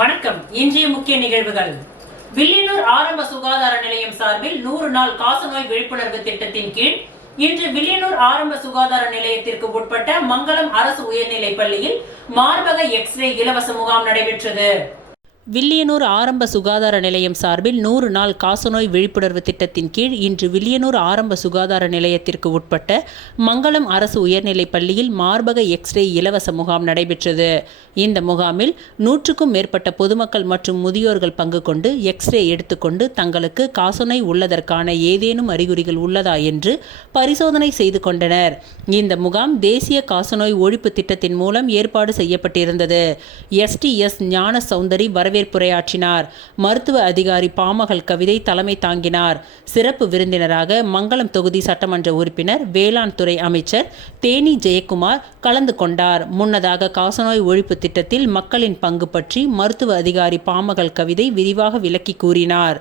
வணக்கம். இன்றைய முக்கிய நிகழ்வுகள். வில்லியனூர் ஆரம்ப சுகாதார நிலையம் சார்பில் 100 நாள் காசநோய் விழிப்புணர்வு திட்டத்தின் கீழ் இன்று வில்லியனூர் ஆரம்ப சுகாதார நிலையத்திற்கு உட்பட்ட மங்களம் அரசு உயர்நிலைப் பள்ளியில் மார்பக எக்ஸ்ரே இலவச முகாம் நடைபெற்றது. வில்லியனூர் ஆரம்ப சுகாதார நிலையம் சார்பில் 100 நாள் காசநோய் விழிப்புணர்வு திட்டத்தின் கீழ் இன்று வில்லியனூர் ஆரம்ப சுகாதார நிலையத்திற்கு உட்பட்ட மங்களம் அரசு உயர்நிலைப் பள்ளியில் மார்பக எக்ஸ்ரே இலவச முகாம் நடைபெற்றது. இந்த முகாமில் 100க்கும் மேற்பட்ட பொதுமக்கள் மற்றும் முதியோர்கள் பங்கு கொண்டு எக்ஸ்ரே எடுத்துக்கொண்டு தங்களுக்கு காசநோய் உள்ளதற்கான ஏதேனும் அறிகுறிகள் உள்ளதா என்று பரிசோதனை செய்து கொண்டனர். இந்த முகாம் தேசிய காசநோய் ஒழிப்பு திட்டத்தின் மூலம் ஏற்பாடு செய்யப்பட்டிருந்தது. STS ஞான சௌந்தரி வரவேற்புரையாற்றினார். மருத்துவ அதிகாரி பாமகள் கவிதை தலைமை தாங்கினார். சிறப்பு விருந்தினராக மங்களம் தொகுதி சட்டமன்ற உறுப்பினர் வேளாண் துறை அமைச்சர் தேனி ஜெயக்குமார் கலந்து கொண்டார். முன்னதாக காசநோய் ஒழிப்பு திட்டத்தில் மக்களின் பங்கு பற்றி மருத்துவ அதிகாரி பாமகள் கவிதை விரிவாக விளக்கி கூறினார்.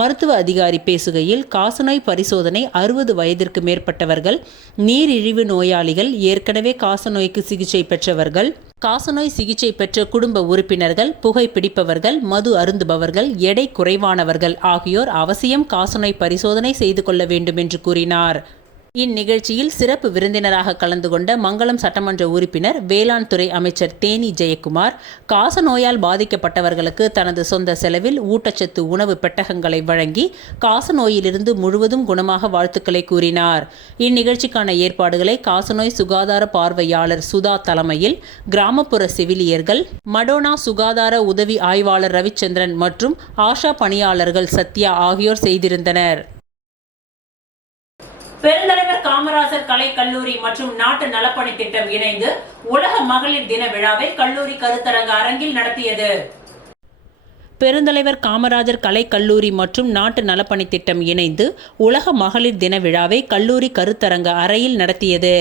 மருத்துவ அதிகாரி பேசுகையில் காசநோய் பரிசோதனை 60 வயதிற்கு மேற்பட்டவர்கள், நீரிழிவு நோயாளிகள், ஏற்கனவே காசநோய்க்கு சிகிச்சை பெற்றவர்கள், காசநோய் சிகிச்சை பெற்ற குடும்ப உறுப்பினர்கள், புகைப்பிடிப்பவர்கள், மது அருந்துபவர்கள், எடை குறைவானவர்கள் ஆகியோர் அவசியம் காசநோய் பரிசோதனை செய்து கொள்ள வேண்டும் என்று கூறினார். இந்நிகழ்ச்சியில் சிறப்பு விருந்தினராக கலந்து கொண்ட மங்களம் சட்டமன்ற உறுப்பினர் வேளாண் துறை அமைச்சர் தேனி ஜெயக்குமார் காசநோயால் பாதிக்கப்பட்டவர்களுக்கு தனது சொந்த செலவில் ஊட்டச்சத்து உணவு பெட்டகங்களை வழங்கி காசநோயிலிருந்து முழுவதும் குணமாக வாழ்த்துக்களை கூறினார். இந்நிகழ்ச்சிக்கான ஏற்பாடுகளை காசநோய் சுகாதார பார்வையாளர் சுதா தலைமையில் கிராமப்புற செவிலியர்கள், மடோனா சுகாதார உதவி ஆய்வாளர் ரவிச்சந்திரன் மற்றும் ஆஷா பணியாளர்கள் சத்யா ஆகியோர் செய்திருந்தனர். பெருந்தலைவர் காமராஜர் கலை கல்லூரி மற்றும் நாட்டு நலப்பணி திட்டம் இணைந்து உலக மகளிர் தின விழாவை கல்லூரி கருத்தரங்க அரங்கில் நடத்தியது. பெருந்தலைவர் காமராஜர் கலை கல்லூரி மற்றும் நாட்டு நலப்பணி திட்டம் இணைந்து உலக மகளிர் தின விழாவை கல்லூரி கருத்தரங்க அறையில் நடத்தியது.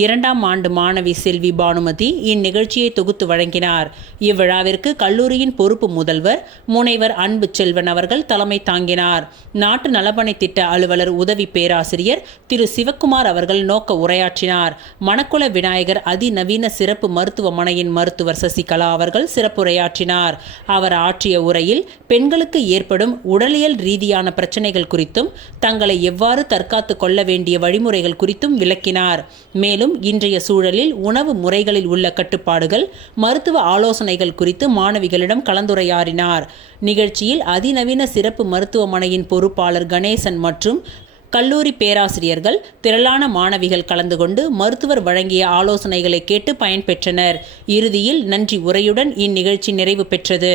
2ஆம் ஆண்டு மாணவி செல்வி பானுமதி இந்நிகழ்ச்சியை தொகுத்து வழங்கினார். இவ்விழாவிற்கு கல்லூரியின் பொறுப்பு முதல்வர் முனைவர் அன்பு செல்வன் அவர்கள் தலைமை தாங்கினார். நாட்டு நலப்பணி திட்ட அலுவலர் உதவி பேராசிரியர் திரு சிவக்குமார் அவர்கள் நோக்க உரையாற்றினார். மணக்குள விநாயகர் அதிநவீன சிறப்பு மருத்துவமனையின் மருத்துவர் சசிகலா அவர்கள் சிறப்புரையாற்றினார். அவர் ஆற்றிய உரையில் பெண்களுக்கு ஏற்படும் உடலியல் ரீதியான பிரச்சனைகள் குறித்தும் தங்களை எவ்வாறு தற்காத்து கொள்ள வேண்டிய வழிமுறைகள் குறித்தும் விளக்கினார். மேலும் இன்றைய சூழலில் உணவு முறைகளில் உள்ள கட்டுப்பாடுகள், மருத்துவ ஆலோசனைகள் குறித்து மாணவிகளிடம் கலந்துரையாடினார். நிகழ்ச்சியில் அதிநவீன சிறப்பு மருத்துவமனையின் பொறுப்பாளர் கணேசன் மற்றும் கல்லூரி பேராசிரியர்கள், திரளான மாணவிகள் கலந்து கொண்டு மருத்துவர் வழங்கிய ஆலோசனைகளை கேட்டு பயன்பெற்றனர். இறுதியில் நன்றி உரையுடன் இந்நிகழ்ச்சி நிறைவு பெற்றது.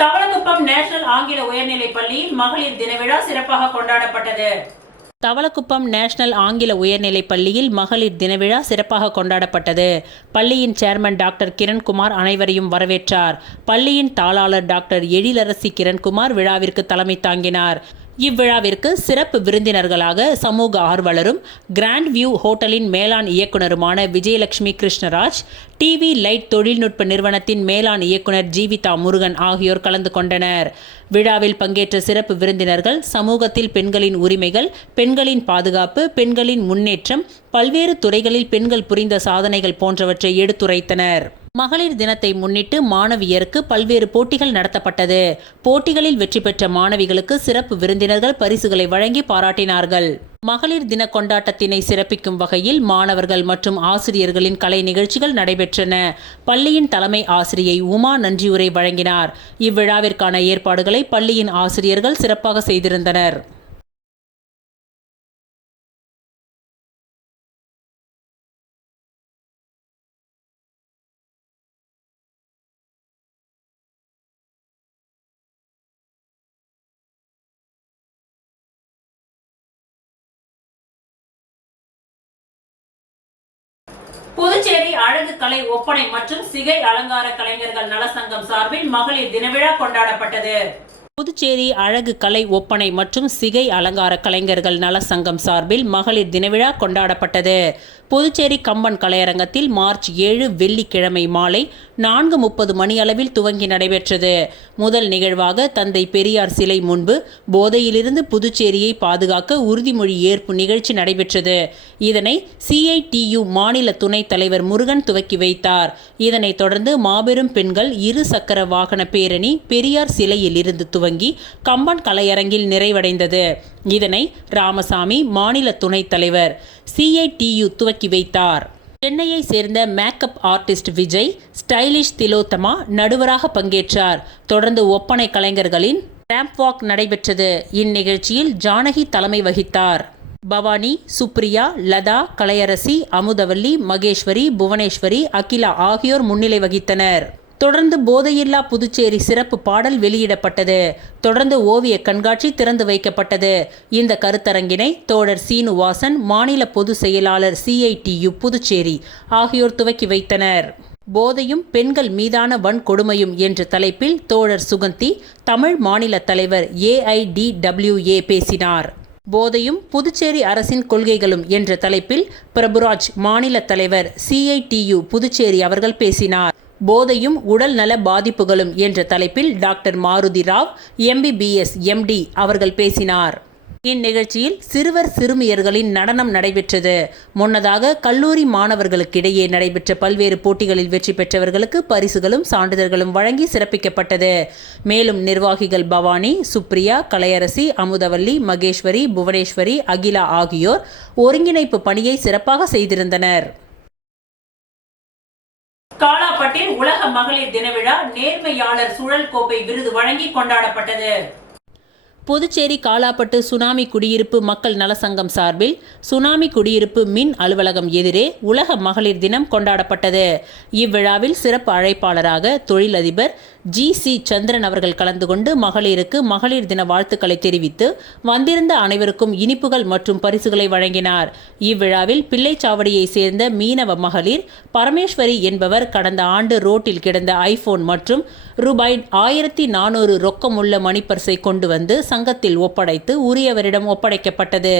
தவளக்குப்பம் நேஷனல் ஆங்கில உயர்நிலைப் பள்ளியில் மகளிர் தின விழா சிறப்பாக கொண்டாடப்பட்டது. தவளக்குப்பம் நேஷனல் ஆங்கில உயர்நிலைப் பள்ளியில் மகளிர் தின விழா சிறப்பாக கொண்டாடப்பட்டது. பள்ளியின் சேர்மன் டாக்டர் கிரண்குமார் அனைவரையும் வரவேற்றார். பள்ளியின் தாளாளர் டாக்டர் எழிலரசி கிரண்குமார் விழாவிற்கு தலைமை தாங்கினார். இவ்விழாவிற்கு சிறப்பு விருந்தினர்களாக சமூக ஆர்வலரும் கிராண்ட் வியூ ஹோட்டலின் மேலாண் இயக்குனருமான விஜயலட்சுமி கிருஷ்ணராஜ், டிவி லைட் தொழில்நுட்ப நிறுவனத்தின் மேலாண் இயக்குனர் ஜீவிதா முருகன் ஆகியோர் கலந்து கொண்டனர். விழாவில் பங்கேற்ற சிறப்பு விருந்தினர்கள் சமூகத்தில் பெண்களின் உரிமைகள், பெண்களின் பாதுகாப்பு, பெண்களின் முன்னேற்றம், பல்வேறு துறைகளில் பெண்கள் புரிந்த சாதனைகள் போன்றவற்றை எடுத்துரைத்தனர். மகளிர் தினத்தை முன்னிட்டு மாணவியருக்கு பல்வேறு போட்டிகள் நடத்தப்பட்டது. போட்டிகளில் வெற்றி பெற்ற மாணவிகளுக்கு சிறப்பு விருந்தினர்கள் பரிசுகளை வழங்கி பாராட்டினார்கள். மகளிர் தின கொண்டாட்டத்தினை சிறப்பிக்கும் வகையில் மாணவர்கள் மற்றும் ஆசிரியர்களின் கலை நிகழ்ச்சிகள் நடைபெற்றன. பள்ளியின் தலைமை ஆசிரியை உமா நன்றியுரை வழங்கினார். இவ்விழாவிற்கான ஏற்பாடுகளை பள்ளியின் ஆசிரியர்கள் சிறப்பாக செய்திருந்தனர். புதுச்சேரி அழகு கலை ஒப்பனை மற்றும் சிகை அலங்கார கலைஞர்கள் நலசங்கம் சார்பில் மகளிர் தின விழா கொண்டாடப்பட்டது. புதுச்சேரி அழகு கலை ஒப்பனை மற்றும் சிகை அலங்கார கலைஞர்கள் நல சங்கம் சார்பில் மகளிர் தினவிழா கொண்டாடப்பட்டது. புதுச்சேரி கம்பன் கலையரங்கத்தில் மார்ச் 7 வெள்ளிக்கிழமை மாலை 4:30 மணியளவில் துவங்கி நடைபெற்றது. முதல் நிகழ்வாக தந்தை பெரியார் சிலை முன்பு போதையிலிருந்து புதுச்சேரியை பாதுகாக்க உறுதிமொழி ஏற்பு நிகழ்ச்சி நடைபெற்றது. இதனை CITU மாநில துணைத் தலைவர் முருகன் துவக்கி வைத்தார். இதனைத் தொடர்ந்து மாபெரும் பெண்கள் இரு சக்கர வாகன பேரணி பெரியார் சிலையில் இருந்து துவங்கி கம்பன் கலையரங்கில் நிறைவடைந்தது. இதனை ராமசாமி மாநில துணைத் தலைவர் CITU துவக்கி வைத்தார். சென்னையை சேர்ந்த makeup artist Vijay, stylish Tilottama நடுவராக பங்கேற்றார். தொடர்ந்து ஒப்பனை கலைஞர்களின் ரேம்ப் வாக் நடைபெற்றது. இந்நிகழ்ச்சியில் ஜானகி தலைமை வகித்தார். பவானி, சுப்ரியா, லதா, கலையரசி, அமுதவல்லி, மகேஸ்வரி, புவனேஸ்வரி, அகிலா ஆகியோர் முன்னிலை வகித்தனர். தொடர்ந்து போதையில்லா புதுச்சேரி சிறப்பு பாடல் வெளியிடப்பட்டது. தொடர்ந்து ஓவிய கண்காட்சி திறந்து வைக்கப்பட்டது. இந்த கருத்தரங்கினை தோழர் சீனுவாசன், மாநில பொதுச் செயலாளர் CITU புதுச்சேரி ஆகியோர் துவக்கி வைத்தனர். போதையும் பெண்கள் மீதான வன்கொடுமையும் என்ற தலைப்பில் தோழர் சுகந்தி, தமிழ் மாநில தலைவர் AIDWA பேசினார். போதையும் புதுச்சேரி அரசின் கொள்கைகளும் என்ற தலைப்பில் பிரபுராஜ், மாநில தலைவர் CITU புதுச்சேரி அவர்கள் பேசினார். போதையும் உடல் நல பாதிப்புகளும் என்ற தலைப்பில் doctor Maruti Rao, MBBS MD அவர்கள் பேசினார். இந்நிகழ்ச்சியில் சிறுவர் சிறுமியர்களின் நடனம் நடைபெற்றது. முன்னதாக கல்லூரி மாணவர்களுக்கிடையே நடைபெற்ற பல்வேறு போட்டிகளில் வெற்றி பெற்றவர்களுக்கு பரிசுகளும் சான்றிதழ்களும் வழங்கி சிறப்பிக்கப்பட்டது. மேலும் நிர்வாகிகள் பவானி, சுப்ரியா, கலையரசி, அமுதவல்லி, மகேஸ்வரி, புவனேஸ்வரி, அகிலா ஆகியோர் ஒருங்கிணைப்பு பணியை சிறப்பாக செய்திருந்தனர். காலாப்பட்டில் உலக மகளிர் தினவிழா நேர்மையாளர் சுழல் கோப்பை விருது வழங்கி கொண்டாடப்பட்டது. புதுச்சேரி காலாப்பட்டு சுனாமி குடியிருப்பு மக்கள் நலசங்கம் சார்பில் சுனாமி குடியிருப்பு மின் அலுவலகம் எதிரே உலக மகளிர் தினம் கொண்டாடப்பட்டது. இவ்விழாவில் சிறப்பு அழைப்பாளராக தொழிலதிபர் GC சந்திரன் அவர்கள் கலந்து கொண்டு மகளிருக்கு மகளிர் தின வாழ்த்துக்களை தெரிவித்து வந்திருந்த அனைவருக்கும் இனிப்புகள் மற்றும் பரிசுகளை வழங்கினார். இவ்விழாவில் பிள்ளைச்சாவடியை சேர்ந்த மீனவ மகளிர் பரமேஸ்வரி என்பவர் கடந்த ஆண்டு ரோட்டில் கிடந்த ஐபோன் மற்றும் ரூபாய் 1400 ரொக்கமுள்ள மணிப்பர்ஸை கொண்டு வந்து சங்கத்தில் ஒப்படைத்து உரியவரிடம் ஒப்படைக்கப்பட்டது.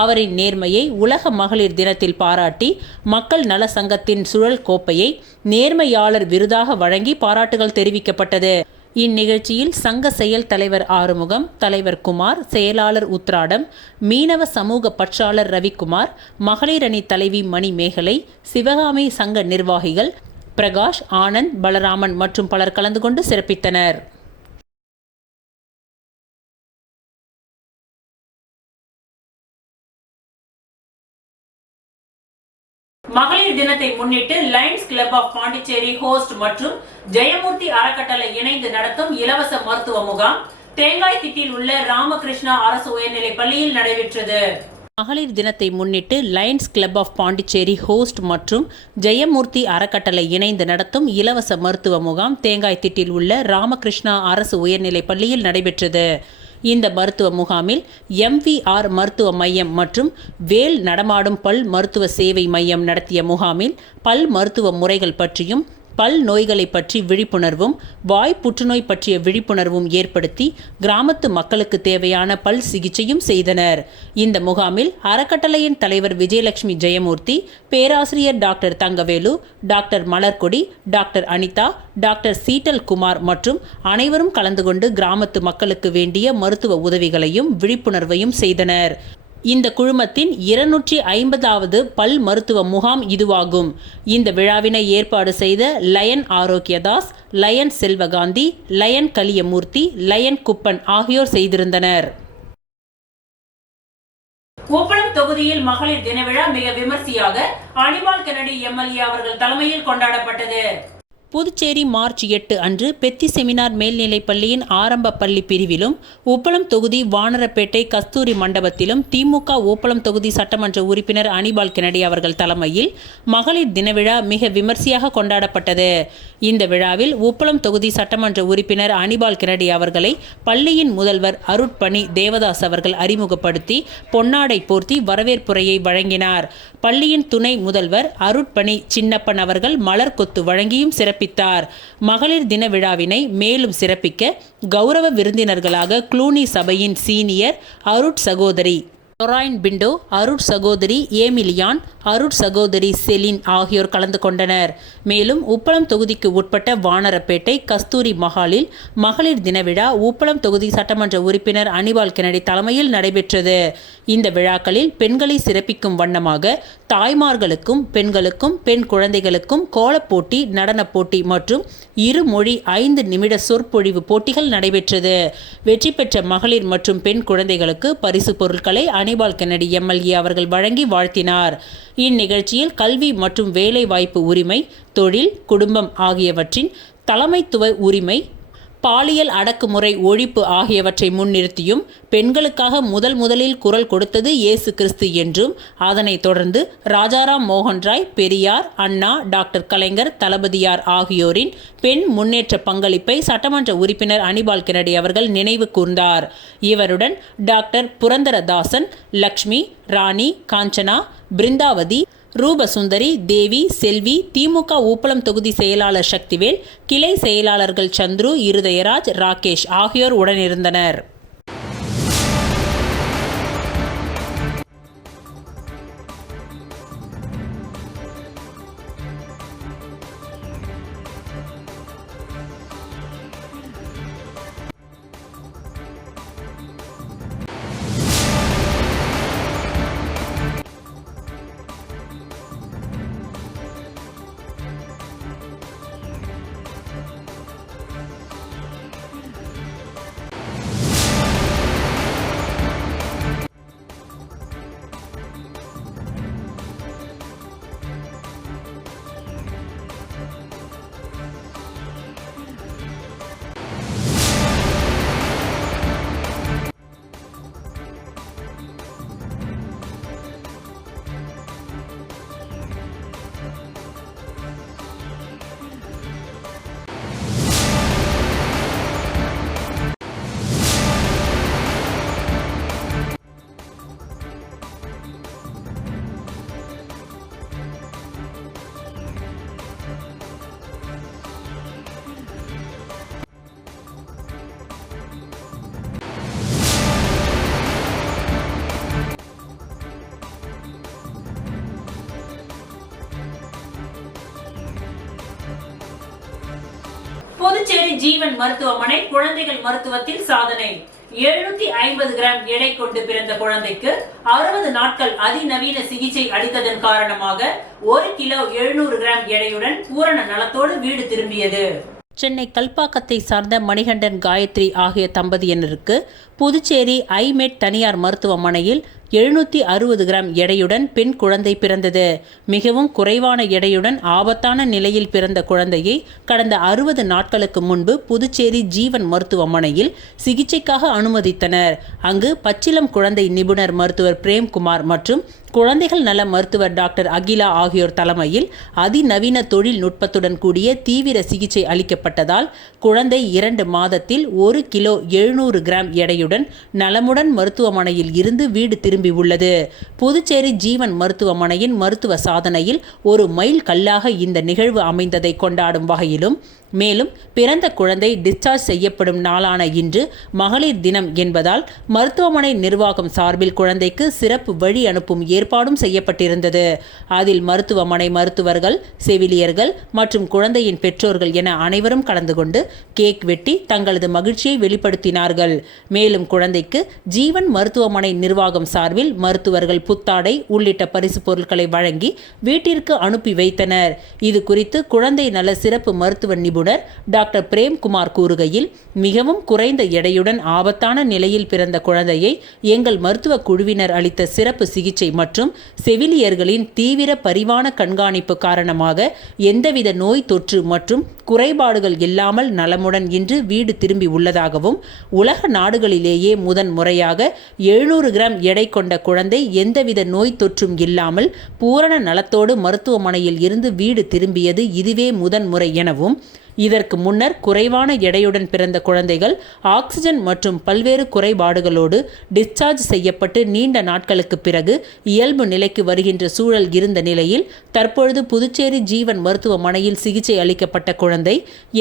அவரின் நேர்மையை உலக மகளிர் தினத்தில் பாராட்டி மக்கள் நல சங்கத்தின் சுழல் கோப்பையை நேர்மையாளர் விருதாக வழங்கி பாராட்டுகள் தெரிவிக்கப்பட்டது. இந்நிகழ்ச்சியில் சங்க செயல் தலைவர் ஆறுமுகம், தலைவர் குமார், செயலாளர் உத்ராடம், மீனவ சமூக பற்றாளர் ரவிக்குமார், மகளிர் அணி தலைவி மணிமேகலை, சிவகாமி சங்க நிர்வாகிகள் பிரகாஷ், ஆனந்த், பலராமன் மற்றும் பலர் கலந்து கொண்டு சிறப்பித்தனர். மகளிர் தினத்தை முன்னிட்டு Lions Club of Pondicherry host மற்றும் ஜெயமூர்த்தி அறக்கட்டளை இணைந்து நடத்தும் இலவச மருத்துவ முகாம் தேங்காய்திட்டில் உள்ள ராமகிருஷ்ணா அரசு உயர்நிலைப் பள்ளியில் நடைபெற்றது. மகளிர் தினத்தை முன்னிட்டு Lions Club of Pondicherry host மற்றும் ஜெயமூர்த்தி அறக்கட்டளை இணைந்து நடத்தும் இலவச மருத்துவ முகாம் தேங்காய்திட்டில் உள்ள ராமகிருஷ்ணா அரசு உயர்நிலைப் பள்ளியில் நடைபெற்றது. இந்த மருத்துவ முகாமில் MVR மருத்துவ மையம் மற்றும் வேல் நடமாடும் பல் மருத்துவ சேவை மையம் நடத்திய முகாமில் பல் மருத்துவ முறைகள் பற்றியும் பல் நோய்களை பற்றி விழிப்புணர்வும் வாய் புற்றுநோய் பற்றிய விழிப்புணர்வும் ஏற்படுத்தி கிராமத்து மக்களுக்கு தேவையான பல் சிகிச்சையும் செய்தனர். இந்த முகாமில் அறக்கட்டளையின் தலைவர் விஜயலட்சுமி ஜெயமூர்த்தி, பேராசிரியர் doctor Thangavelu, doctor Malarkodi, doctor Anitha, doctor Sheetal Kumar மற்றும் அனைவரும் கலந்து கொண்டு கிராமத்து மக்களுக்கு வேண்டிய மருத்துவ உதவிகளையும் விழிப்புணர்வையும் செய்தனர். இந்த குழுமத்தின் 250வது பல் மருத்துவ முகாம் இதுவாகும். இந்த விழாவினை ஏற்பாடு செய்த Lion Arokiyadas, Lion Selvakanthi, Lion Kaliyamurthy, Lion Kuppan ஆகியோர் செய்திருந்தனர். உப்பளம் தொகுதியில் மகளிர் தினவிழா மிக விமர்சையாக அனிபால் கென்னடி MLA அவர்கள் தலைமையில் கொண்டாடப்பட்டது. புதுச்சேரி மார்ச் 8 அன்று பெத்தி செமினார் மேல்நிலைப் பள்ளியின் ஆரம்ப பள்ளி பிரிவிலும் உப்பளம் தொகுதி வானரப்பேட்டை கஸ்தூரி மண்டபத்திலும் திமுக உப்பளம் தொகுதி சட்டமன்ற உறுப்பினர் அனிபால் கென்னடி அவர்கள் தலைமையில் மகளிர் தினவிழா மிக விமர்சையாக கொண்டாடப்பட்டது. இந்த விழாவில் உப்பளம் தொகுதி சட்டமன்ற உறுப்பினர் அனிபால் கென்னடி அவர்களை பள்ளியின் முதல்வர் அருட்பணி தேவதாஸ் அவர்கள் அறிமுகப்படுத்தி பொன்னாடை போர்த்தி வரவேற்புரையை வழங்கினார். பள்ளியின் துணை முதல்வர் அருட்பணி சின்னப்பன் அவர்கள் மலர் கொத்து வழங்கியும் சிறப்பித்தார். சிறப்பித்தார். மகளிர் தின விழாவினை மேலும் சிறப்பிக்க கௌரவ விருந்தினர்களாக க்ளூனி சபையின் சீனியர் அருட்சகோதரி லொரைன் பிண்டோ, அருட்சகோதரி ஏமிலியான், அருட்சகோதரி செலின் ஆகியோர் கலந்து கொண்டனர். மேலும் உப்பளம் தொகுதிக்கு உட்பட்ட வானரப்பேட்டை கஸ்தூரி மஹாலில் மகளிர் தின விழா உப்பளம் தொகுதி சட்டமன்ற உறுப்பினர் அனிபால் கென்னடி தலைமையில் நடைபெற்றது. இந்த விழாக்களில் பெண்களை சிறப்பிக்கும் வண்ணமாக தாய்மார்களுக்கும் பெண்களுக்கும் பெண் குழந்தைகளுக்கும் கோலப்போட்டி, நடனப் போட்டி மற்றும் இருமொழி 5 நிமிட சொற்பொழிவு போட்டிகள் நடைபெற்றது. வெற்றி பெற்ற மகளிர் மற்றும் பெண் குழந்தைகளுக்கு பரிசு பொருட்களை அனிபால் கென்னடி எம்எல்ஏ அவர்கள் வழங்கி வாழ்த்தினார். இந்நிகழ்ச்சியில் கல்வி மற்றும் வேலை வாய்ப்பு உரிமை, தொழில், குடும்பம் ஆகியவற்றின் தலைமைத்துவ உரிமை, பாலியல் அடக்குமுறை ஒழிப்பு ஆகியவற்றை முன்னிறுத்தியும் பெண்களுக்காக முதலில் குரல் கொடுத்தது இயேசு கிறிஸ்து என்றும், அதனைத் தொடர்ந்து ராஜாராம் மோகன் ராய், பெரியார், அண்ணா, டாக்டர் கலைஞர், தளபதியார் ஆகியோரின் பெண் முன்னேற்ற பங்களிப்பை சட்டமன்ற உறுப்பினர் அனிபால் கென்னடி அவர்கள் நினைவு கூர்ந்தார். இவருடன் டாக்டர் புரந்தரதாசன், லக்ஷ்மி, ராணி, காஞ்சனா, பிருந்தாவதி, ரூபசுந்தரி, தேவி, செல்வி, திமுக உப்பளம் தொகுதி செயலாளர் சக்திவேல், கிளை செயலாளர்கள் சந்துரு, இருதயராஜ், ராகேஷ் ஆகியோர் உடனிருந்தனர். புதுச்சேரி ஜீவன் மருத்துவமனை குழந்தைகள் மருத்துவத்தில் சாதனை. 750 கிராம் எடை கொண்டு பிறந்த குழந்தைக்கு 60 நாட்கள் அதிநவீன சிகிச்சை அளித்ததன் காரணமாக 1 கிலோ 700 கிராம் எடையுடன் பூரண நலத்தோடு வீடு திரும்பியது. சென்னை கல்பாக்கத்தை சார்ந்த மணிகண்டன், காயத்ரி ஆகிய தம்பதியினருக்கு புதுச்சேரி ஐமெட் தனியார் மருத்துவமனையில் 760 கிராம் எடையுடன் பெண் குழந்தை பிறந்தது. மிகவும் குறைவான எடையுடன் ஆபத்தான நிலையில் பிறந்த குழந்தையை கடந்த 60 நாட்களுக்கு முன்பு புதுச்சேரி ஜீவன் மருத்துவமனையில் சிகிச்சைக்காக அனுமதித்தனர். அங்கு பச்சிளம் குழந்தை நிபுணர் மருத்துவர் பிரேம்குமார் மற்றும் குழந்தைகள் நல மருத்துவர் டாக்டர் அகிலா ஆகியோர் தலைமையில் அதிநவீன தொழில்நுட்பத்துடன் கூடிய தீவிர சிகிச்சை அளிக்கப்பட்டதால் குழந்தை 2 மாதத்தில் 1 கிலோ 700 கிராம் எடையுடன் நலமுடன் மருத்துவமனையில் இருந்து வீடு திரும்பியுள்ளது. புதுச்சேரி ஜீவன் மருத்துவமனையின் மருத்துவ சாதனையில் ஒரு மைல் கல்லாக இந்த நிகழ்வு அமைந்ததை கொண்டாடும் வகையிலும், மேலும் பிறந்த குழந்தை டிஸ்சார்ஜ் செய்யப்படும் நாளான இன்று மகளிர் தினம் என்பதால் மருத்துவமனை நிர்வாகம் சார்பில் குழந்தைக்கு சிறப்பு வழி அனுப்பும் ஏற்பாடும் செய்யப்பட்டிருந்தது. அதில் மருத்துவமனை மருத்துவர்கள், செவிலியர்கள் மற்றும் குழந்தையின் பெற்றோர்கள் என அனைவரும் கலந்து கொண்டு கேக் வெட்டி தங்களது மகிழ்ச்சியை வெளிப்படுத்தினார்கள். மேலும் குழந்தைக்கு ஜீவன் மருத்துவமனை நிர்வாகம் சார்பில் மருத்துவர்கள் புத்தாடை உள்ளிட்ட பரிசு பொருட்களை வழங்கி வீட்டிற்கு அனுப்பி வைத்தனர். இது குறித்து குழந்தை நல சிறப்பு மருத்துவ நிபுணர் டாக்டர் பிரேம்குமார் கூறுகையில், மிகவும் குறைந்த எடையுடன் ஆபத்தான நிலையில் பிறந்த குழந்தையை எங்கள் மருத்துவ குழுவினர் அளித்த சிறப்பு சிகிச்சை மற்றும் செவிலியர்களின் தீவிர பரிவான கண்காணிப்பு காரணமாக எந்தவித நோய் தொற்று மற்றும் குறைபாடுகள் இல்லாமல் நலமுடன் இன்று வீடு திரும்பி உள்ளதாகவும், உலக நாடுகளிலேயே முதன் முறையாக 700 கிராம் எடை கொண்ட குழந்தை எந்தவித நோய் தொற்றும் இல்லாமல் பூரண நலத்தோடு மருத்துவமனையில் இருந்து வீடு திரும்பியது இதுவே முதன் முறை எனவும், இதற்கு முன்னர் குறைவான எடையுடன் பிறந்த குழந்தைகள் ஆக்சிஜன் மற்றும் பல்வேறு குறைபாடுகளோடு டிஸ்சார்ஜ் செய்யப்பட்டு நீண்ட நாட்களுக்கு பிறகு இயல்பு நிலைக்கு வருகின்ற சூழல் இருந்த நிலையில் தற்பொழுது புதுச்சேரி ஜீவன் மருத்துவமனையில் சிகிச்சை அளிக்கப்பட்ட குழந்தை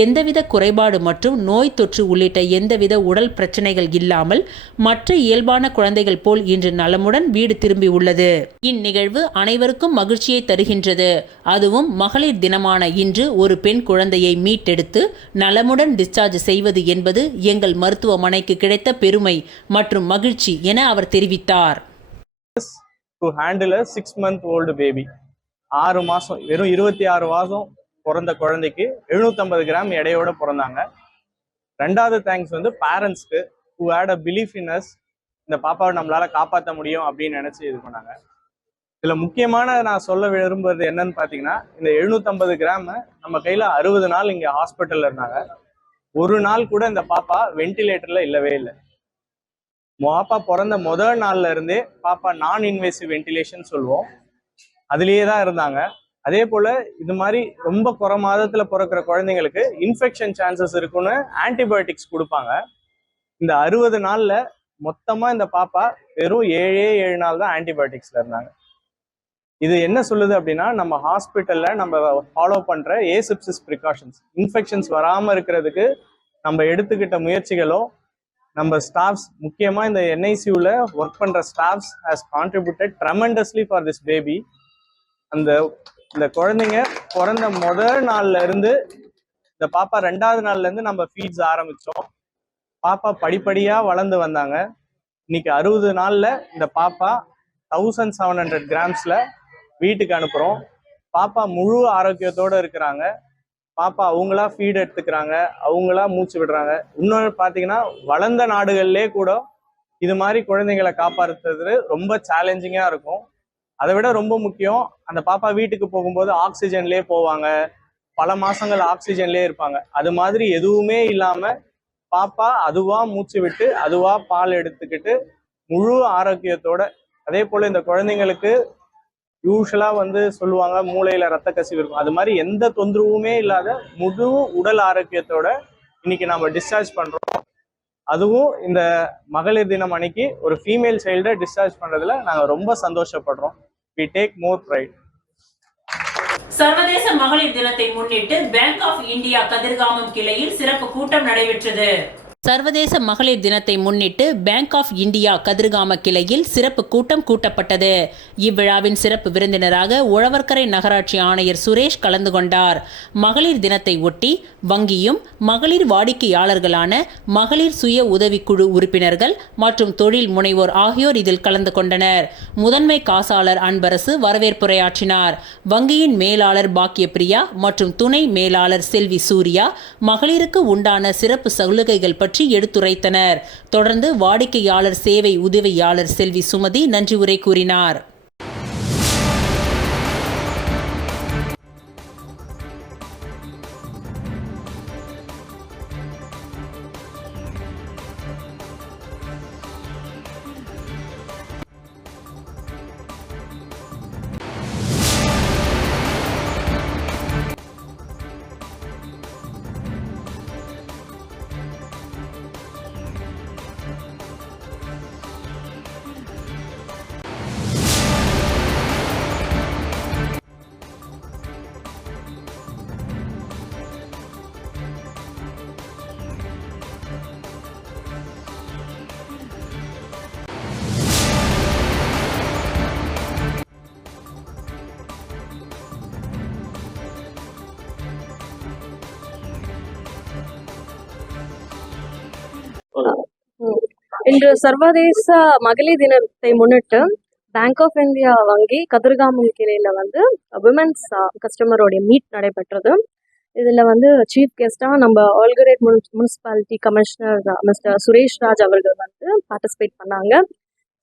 எந்தவித குறைபாடு மற்றும் நோய் தொற்று உள்ளிட்ட எந்தவித உடல் பிரச்சனைகள் இல்லாமல் மற்ற இயல்பான குழந்தைகள் போல் இன்று நலமுடன் வீடு திரும்பி உள்ளது. இந்நிகழ்வு அனைவருக்கும் மகிழ்ச்சியை தருகின்றது. அதுவும் மகளிர் தினமான இன்று ஒரு பெண் குழந்தையை மீட்டெடுத்து நலமுடன் டிஸ்சார்ஜ் செய்வது என்பது எங்கள் மருத்துவமனைக்கு கிடைத்த பெருமை மற்றும் மகிழ்ச்சி என அவர் தெரிவித்தார். To handle a 6-month-old baby. 6 மாசம் வெறும் 26 மாதம் பிறந்த குழந்தைக்கு 750 கிராம் எடையோட பிறந்தாங்க. ரெண்டாவது தேங்க்ஸ் வந்து பேரண்ட்ஸ்க்கு who had a belief in us. இந்த பாப்பாவை நம்மளால காப்பாற்ற முடியும் அப்படின்னு நினைச்சு இது பண்ணாங்க. இதுல முக்கியமான நான் சொல்ல விரும்புறது என்னன்னு பாத்தீங்கன்னா, இந்த 750 கிராம் நம்ம கையில 60 நாள் இங்க ஹாஸ்பிட்டல்ல இருந்தாங்க. ஒரு நாள் கூட இந்த பாப்பா வென்டிலேட்டர்ல இல்லவே இல்லை. பாப்பா பிறந்த முதல் நாள்ல இருந்தே பாப்பா நான் இன்வேசிவ் வென்டிலேஷன் சொல்லுவோம், அதுலேயே தான் இருந்தாங்க. அதே போல இது மாதிரி ரொம்ப குறை மாதத்துல பிறக்கிற குழந்தைங்களுக்கு இன்ஃபெக்ஷன் சான்சஸ் இருக்குன்னு ஆன்டிபயோட்டிக்ஸ் கொடுப்பாங்க. இந்த 60 நாள்ல மொத்தமா இந்த பாப்பா வெறும் 7 நாள் தான் ஆன்டிபயோட்டிக்ஸ்ல இருந்தாங்க. இது என்ன சொல்லுது அப்படின்னா, நம்ம ஹாஸ்பிட்டல்ல நம்ம ஃபாலோ பண்ற ஏசெப்சிஸ் ப்ரிகாஷன்ஸ், இன்ஃபெக்ஷன்ஸ் வராம இருக்கிறதுக்கு நம்ம எடுத்துக்கிட்ட முயற்சிகளோ, நம்ம ஸ்டாஃப்ஸ் முக்கியமா இந்த என்ஐசியூல ஒர்க் பண்ற staffs has contributed tremendously for this baby. இந்த குழந்தைங்க பிறந்த முதல் நாள்ல இருந்து இந்த பாப்பா 2வது நாள்ல இருந்து நம்ம ஃபீட்ஸ் ஆரம்பிச்சோம். பாப்பா படிப்படியா வளர்ந்து வந்தாங்க. இன்னைக்கு 60 நாள்ல இந்த பாப்பா 1700 கிராம்ஸ்ல வீட்டுக்கு அனுப்புறோம். பாப்பா முழு ஆரோக்கியத்தோட இருக்கிறாங்க. பாப்பா அவங்களா ஃபீட் எடுத்துக்கிறாங்க, அவங்களா மூச்சு விடுறாங்க. இன்னொன்று பார்த்தீங்கன்னா, வளர்ந்த நாடுகள்லே கூட இது மாதிரி குழந்தைங்களை காப்பாற்றுறது ரொம்ப சேலஞ்சிங்கா இருக்கும். அதை விட ரொம்ப முக்கியம், அந்த பாப்பா வீட்டுக்கு போகும்போது ஆக்சிஜன்லேயே போவாங்க, பல மாசங்கள் ஆக்சிஜன்லேயே இருப்பாங்க. அது மாதிரி எதுவுமே இல்லாம பாப்பா அதுவா மூச்சு விட்டு அதுவா பால் எடுத்துக்கிட்டு முழு ஆரோக்கியத்தோட, அதே போல இந்த குழந்தைங்களுக்கு யூஸ்வலா வந்து சொல்லுவாங்க மூளையில ரத்த கசிவு இருக்கும், அது மாதிரி எந்த தொந்தரவுமே இல்லாத முழு உடல் ஆரோக்கியத்தோட இன்னைக்கு நம்ம டிஸ்சார்ஜ் பண்றோம். அதுவும் இந்த மகளிர் தினம் அன்னைக்கு ஒரு ஃபீமேல் சைல்டை டிஸ்சார்ஜ் பண்றதுல நாங்க ரொம்ப சந்தோஷப்படுறோம். we take more pride. சர்வதேச மகளிர் தினத்தை முன்னிட்டு பேங்க் ஆஃப் இந்தியா கதிர்காமம் கிளையில் சிறப்பு கூட்டம் நடைபெற்றது. சர்வதேச மகளிர் தினத்தை முன்னிட்டு பேங்க் ஆஃப் இந்தியா கதிர்காம கிளையில் சிறப்பு கூட்டம் கூட்டப்பட்டது. இவ்விழாவின் சிறப்பு விருந்தினராக உழவர்கரை நகராட்சி ஆணையர் சுரேஷ் கலந்து கொண்டார். மகளிர் தினத்தை ஒட்டி வங்கியும் மகளிர் வாடிக்கையாளர்களான மகளிர் சுய உதவிக்குழு உறுப்பினர்கள் மற்றும் தொழில் முனைவோர் ஆகியோர் இதில் கலந்து கொண்டனர். முதன்மை காசாளர் அன்பரசு வரவேற்புரையாற்றினார். வங்கியின் மேலாளர் பாக்கியபிரியா மற்றும் துணை மேலாளர் செல்வி சூர்யா மகளிருக்கு உண்டான சிறப்பு சலுகைகள் பற்றி எடுத்துரைத்தனர். தொடர்ந்து வாடிக்கையாளர் சேவை உதவியாளர் செல்வி சுமதி நன்றி உரை கூறினார். இன்று சர்வதேச மகளிர் தினத்தை முன்னிட்டு பேங்க் ஆஃப் இந்தியா வங்கி கதிர்காமம் கிளையில வந்து விமென்ஸ் கஸ்டமரோடைய மீட் நடைபெற்றது. இதில் வந்து சீஃப் கெஸ்டாக நம்ம Oulgaret municipality commissioner mister Suresh Raj அவர்கள் வந்து பார்ட்டிசிபேட் பண்ணாங்க.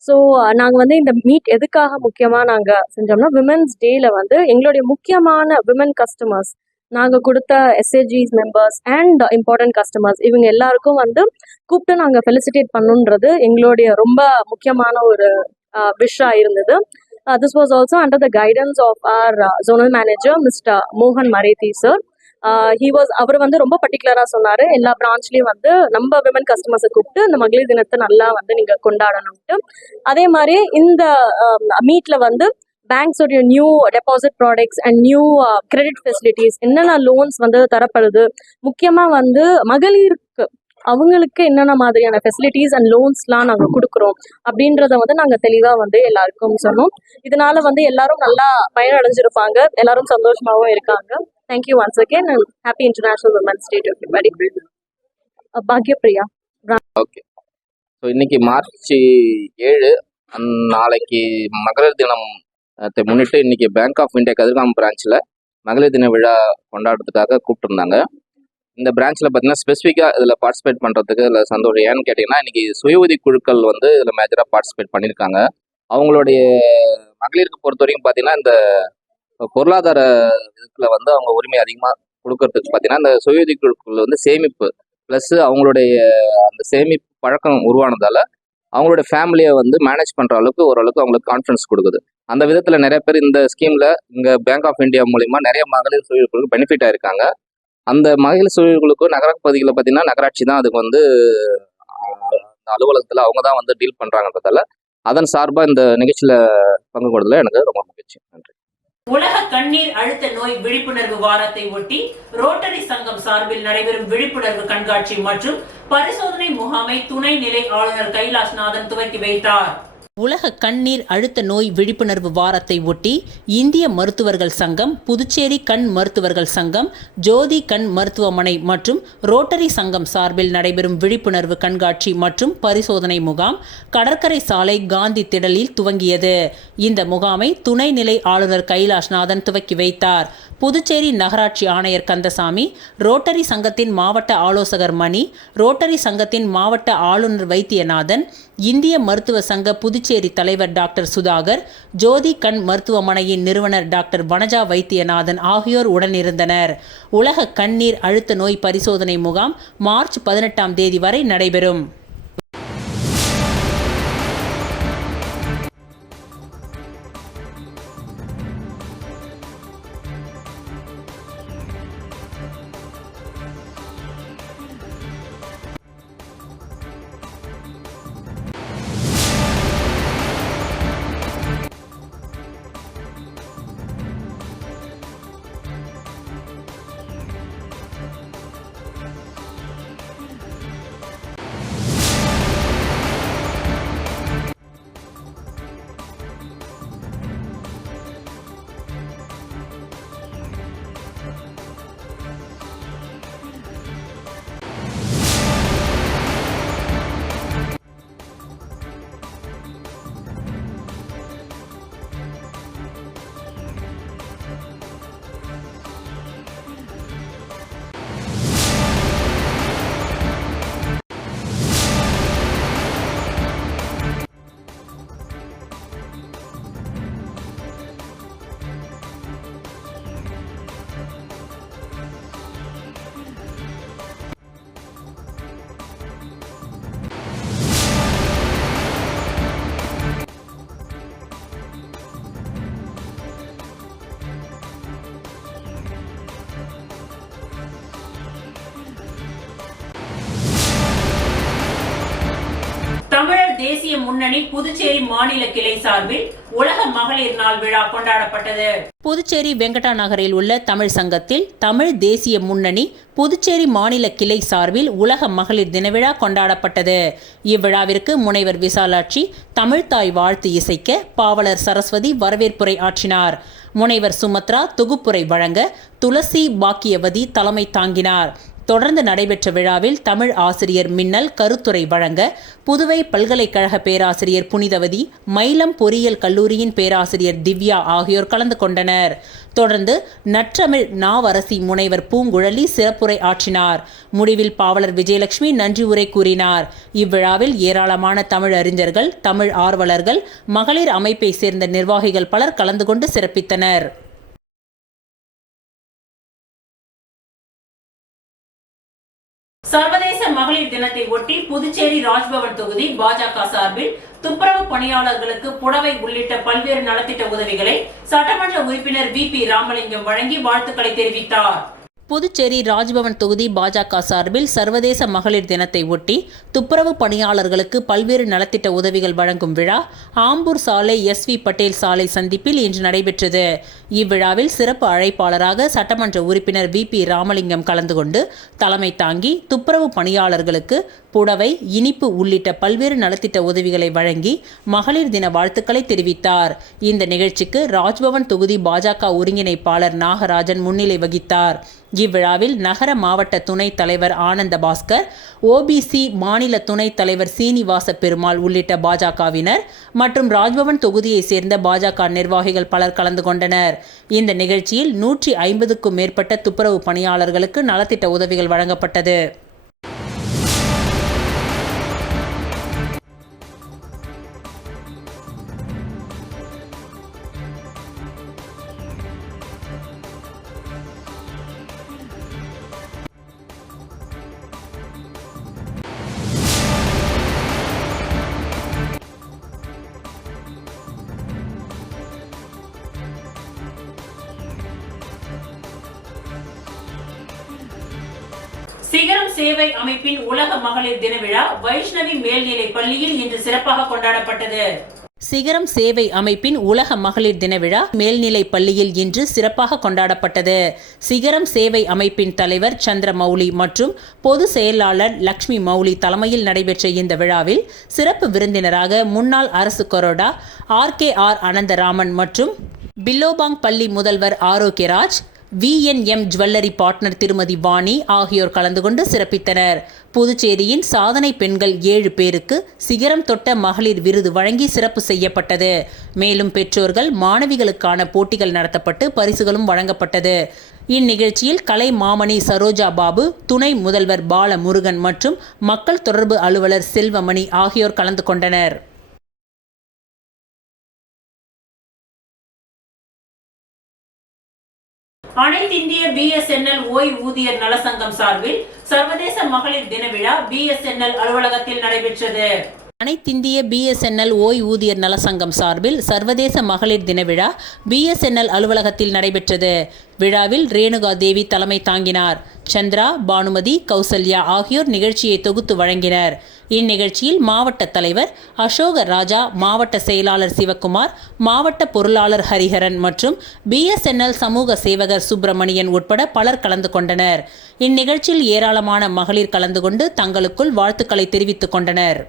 ஸோ நாங்கள் வந்து இந்த மீட் எதுக்காக முக்கியமாக நாங்கள் செஞ்சோம்னா, விமென்ஸ் டேயில் வந்து எங்களுடைய முக்கியமான விமன் கஸ்டமர்ஸ், நாங்கள் கொடுத்த எஸ்ஏஜிஸ் மெம்பர்ஸ் அண்ட் இம்பார்ட்டன்ட் கஸ்டமர்ஸ் இவங்க எல்லாருக்கும் வந்து கூப்பிட்டு நாங்கள் ஃபெலிசிட்டேட் பண்ணுன்றது எங்களுடைய ரொம்ப முக்கியமான ஒரு விஷயம் இருந்தது. This was also under the guidance of our zonal manager, Mr. Mohan Marethi sir. அவர் வந்து ரொம்ப பர்டிகுலரா சொன்னாரு, எல்லா பிரான்ச்லயும் வந்து நம்ம விமன் கஸ்டமர்ஸை கூப்பிட்டு இந்த மகளிர் தினத்தை நல்லா வந்து நீங்க கொண்டாடணும்ட்டு. அதே மாதிரி இந்த மீட்ல வந்து பேங்க்ஸோடைய new deposit products and new credit facilities, என்னென்ன லோன்ஸ் வந்து தரப்படுது, முக்கியமா வந்து மகளிருக்கு அவங்களுக்கு என்னென்ன மாதிரியான ஃபெசிலிட்டிஸ் அண்ட் லோன்ஸ்லாம் நாங்கள் கொடுக்குறோம் அப்படின்றத வந்து நாங்கள் தெளிவாக வந்து எல்லாருக்கும் சொன்னோம். இதனால வந்து எல்லாரும் நல்லா பயனடைஞ்சிருப்பாங்க, எல்லாரும் சந்தோஷமாகவும் இருக்காங்க. Thank you once again and happy international women's day to everybody. Bhagyapriya. Okay, so இன்னைக்கு மார்ச் 7, நாளைக்கு மகளிர் தினம் முன்னிட்டு இன்னைக்கு பேங்க் ஆஃப் இந்தியா கதிர்காமம் பிரான்ச்சில் மகளிர் தின விழா கொண்டாடுறதுக்காக கூப்பிட்டுருந்தாங்க. இந்த பிரான்ச்சில் பார்த்தீங்கன்னா ஸ்பெசிஃபிக்காக இதில் பார்ட்டிசிபேட் பண்ணுறதுக்கு இதில் சந்தோஷம். ஏன்னு கேட்டிங்கன்னா இன்றைக்கி சுய உதவி குழுக்கள் வந்து இதில் மேஜராக பார்ட்டிசிபேட் பண்ணியிருக்காங்க. அவங்களுடைய மகளிருக்கு பொறுத்த வரைக்கும் பார்த்தீங்கன்னா இந்த பொருளாதார இதுல வந்து அவங்க உரிமை அதிகமாக கொடுக்கறதுக்கு பார்த்தீங்கன்னா இந்த சுய உதவி குழுக்கள் வந்து சேமிப்பு ப்ளஸ் அவங்களுடைய அந்த சேமிப்பு பழக்கம் உருவானதால் அவங்களுடைய ஃபேமிலியை வந்து மேனேஜ் பண்ணுற அளவுக்கு ஓரளவுக்கு அவங்களுக்கு கான்ஃபிடன்ஸ் கொடுக்குது. அந்த விதத்தில் நிறைய பேர் இந்த ஸ்கீமில் இங்கே பேங்க் ஆஃப் இந்தியா மூலிமா நிறைய மகளிர் சுய உதவி குழுக்கு பெனிஃபிட் ஆயிருக்காங்க. அந்த மகளிர் சுய உதவி குழுக்கு நகர பகுதிகளில் பார்த்தீங்கன்னா நகராட்சி தான் அதுக்கு வந்து அலுவலகத்தில் அவங்க தான் வந்து டீல் பண்ணுறாங்கன்றதால அதன் சார்பாக இந்த நிகழ்ச்சியில் பங்கு கொள்வதில் எனக்கு ரொம்ப மகிழ்ச்சி. நன்றி. உலக கண்ணீர் அழுத்த நோய் விழிப்புணர்வு வாரத்தை ஒட்டி ரோட்டரி சங்கம் சார்பில் நடைபெறும் விழிப்புணர்வு கண்காட்சி மற்றும் பரிசோதனை முகாமை துணை நிலை ஆளுநர் கைலாஷ்நாதன் துவக்கி வைத்தார். உலக கண்ணீர் அழுத்த நோய் விழிப்புணர்வு வாரத்தை ஒட்டி இந்திய மருத்துவர்கள் சங்கம், புதுச்சேரி கண் மருத்துவர்கள் சங்கம், ஜோதி கண் மருத்துவமனை மற்றும் ரோட்டரி சங்கம் சார்பில் நடைபெறும் விழிப்புணர்வு கண்காட்சி மற்றும் பரிசோதனை முகாம் கடற்கரை சாலை காந்தி திடலில் துவங்கியது. இந்த முகாமை துணைநிலை ஆளுநர் கைலாஷ்நாதன் துவக்கி வைத்தார். புதுச்சேரி நகராட்சி ஆணையர் கந்தசாமி, ரோட்டரி சங்கத்தின் மாவட்ட ஆலோசகர் மணி, ரோட்டரி சங்கத்தின் மாவட்ட ஆளுநர் வைத்தியநாதன், இந்திய மருத்துவ சங்க புதுச்சேரி தலைவர் டாக்டர் சுதாகர், ஜோதி கண் மருத்துவமனையின் நிறுவனர் டாக்டர் வனஜா வைத்தியநாதன் ஆகியோர் உடனிருந்தனர். உலக கண்ணீர் அழுத்த நோய் பரிசோதனை முகாம் மார்ச் 18ஆம் தேதி வரை நடைபெறும். தமிழர் தேசிய முன்னணி புதுச்சேரி மாநில கிளை சார்பில் உலக மகளிர் நாள் விழா கொண்டாடப்பட்டது. புதுச்சேரி வெங்கடா நகரில் உள்ள தமிழ் சங்கத்தில் தமிழ் தேசிய முன்னணி புதுச்சேரி மாநில கிளை சார்பில் உலக மகளிர் தின விழா கொண்டாடப்பட்டது. இவ்விழாவிற்கு முனைவர் விசாலாட்சி தமிழ்தாய் வாழ்த்து இசைக்க, பாவலர் சரஸ்வதி வரவேற்புரை ஆற்றினார். முனைவர் சுமத்ரா தொகுப்புரை வழங்க, துளசி பாக்கியவதி தலைமை தாங்கினார். தொடர்ந்து நடைபெற்ற விழாவில் தமிழ் ஆசிரியர் மின்னல் கருத்துரை வழங்க, புதுவை பல்கலைக்கழக பேராசிரியர் புனிதவதி, மயிலம் பொறியியல் கல்லூரியின் பேராசிரியர் திவ்யா ஆகியோர் கலந்து கொண்டனர். தொடர்ந்து நற்றமிழ் நாவரசி முனைவர் பூங்குழலி சிறப்புரை ஆற்றினார். முடிவில் பாவலர் விஜயலட்சுமி நன்றி உரை கூறினார். இவ்விழாவில் ஏராளமான தமிழ் அறிஞர்கள், தமிழ் ஆர்வலர்கள், மகளிர் அமைப்பை சேர்ந்த நிர்வாகிகள் பலர் கலந்து கொண்டு சிறப்பித்தனர். சர்வதேச மகளிர் தினத்தை ஒட்டி புதுச்சேரி ராஜ்பவன் தொகுதி பாஜக சார்பில் துப்புரவு பணியாளர்களுக்கு புடவை உள்ளிட்ட பல்வேறு நலத்திட்ட உதவிகளை சட்டமன்ற உறுப்பினர் VP ராமலிங்கம் வழங்கி வாழ்த்துக்களை தெரிவித்தார். புதுச்சேரி ராஜ்பவன் தொகுதி பாஜக சார்பில் சர்வதேச மகளிர் தினத்தை ஒட்டி துப்புரவு பணியாளர்களுக்கு பல்வேறு நலத்திட்ட உதவிகள் வழங்கும் விழா ஆம்பூர் சாலை SV பட்டேல் சாலை சந்திப்பில் இன்று நடைபெற்றது. இவ்விழாவில் சிறப்பு அழைப்பாளராக சட்டமன்ற உறுப்பினர் VP ராமலிங்கம் கலந்து கொண்டு தலைமை தாங்கி துப்புரவு பணியாளர்களுக்கு புடவை, இனிப்பு உள்ளிட்ட பல்வேறு நலத்திட்ட உதவிகளை வழங்கி மகளிர் தின வாழ்த்துக்களை தெரிவித்தார். இந்த நிகழ்ச்சிக்கு ராஜ்பவன் தொகுதி பாஜக ஒருங்கிணைப்பாளர் நாகராஜன் முன்னிலை வகித்தார். இவ்விழாவில் நகர மாவட்ட துணைத் தலைவர் ஆனந்த பாஸ்கர், OBC மாநில துணைத் தலைவர் சீனிவாச பெருமாள் உள்ளிட்ட பாஜகவினர் மற்றும் ராஜ்பவன் தொகுதியைச் சேர்ந்த பாஜக நிர்வாகிகள் பலர் கலந்து கொண்டனர். இந்த நிகழ்ச்சியில் 150க்கும் மேற்பட்ட துப்புரவு பணியாளர்களுக்கு நலத்திட்ட உதவிகள் வழங்கப்பட்டது. சிகரம் சேவை அமைப்பின் உலக மகளிர் தின விழா வைஷ்ணவி மேல்நிலை பள்ளியில் இன்று சிறப்பாக கொண்டாடப்பட்டது. சிகரம் சேவை அமைப்பின் உலக மகளிர் தின விழா மேல்நிலை பள்ளியில் இன்று சிறப்பாக கொண்டாடப்பட்டது. சிகரம் சேவை அமைப்பின் தலைவர் சந்திரமௌலி மற்றும் பொது செயலாளர் லட்சுமி மௌலி தலைமையில் நடைபெற்ற இந்த விழாவில் சிறப்பு விருந்தினராக முன்னாள் அரசு கொறடா RKR அனந்தராமன் மற்றும் பில்லோபாங் பள்ளி முதல்வர் ஆரோக்கியராஜ், VNM ஜுவல்லரி பார்ட்னர் திருமதி வாணி ஆகியோர் கலந்து கொண்டு சிறப்பித்தனர். புதுச்சேரியின் சாதனை பெண்கள் 7 பேருக்கு சிகரம் தொட்ட மகளிர் விருது வழங்கி சிறப்பு செய்யப்பட்டது. மேலும் பெற்றோர்கள், மாணவிகளுக்கான போட்டிகள் நடத்தப்பட்டு பரிசுகளும் வழங்கப்பட்டது. இந்நிகழ்ச்சியில் கலை மாமணி சரோஜா பாபு, துணை முதல்வர் பாலமுருகன் மற்றும் மக்கள் தொடர்பு அலுவலர் செல்வமணி ஆகியோர் கலந்து கொண்டனர். அனைத்திந்திய BSNL ஓய்வூதியர் நலசங்கம் சார்பில் சர்வதேச மகளிர் தின விழா BSNL அலுவலகத்தில் நடைபெற்றது. அனைத்திந்திய BSNL ஓய்வூதியர் நலசங்கம் சார்பில் சர்வதேச மகளிர் தின விழா BSNL அலுவலகத்தில் நடைபெற்றது. விழாவில் ரேணுகா தேவி தலைமை தாங்கினார். சந்திரா, பானுமதி, கௌசல்யா ஆகியோர் நிகழ்ச்சியை தொகுத்து வழங்கினர். இந்நிகழ்ச்சியில் மாவட்ட தலைவர் அசோக ராஜா, மாவட்ட செயலாளர் சிவக்குமார், மாவட்ட பொருளாளர் ஹரிஹரன் மற்றும் BSNL சமூக சேவகர் சுப்பிரமணியன் உட்பட பலர் கலந்து கொண்டனர். இந்நிகழ்ச்சியில் ஏராளமான மகளிர் கலந்து கொண்டு தங்களுக்குள் வாழ்த்துக்களை தெரிவித்துக் கொண்டனர்.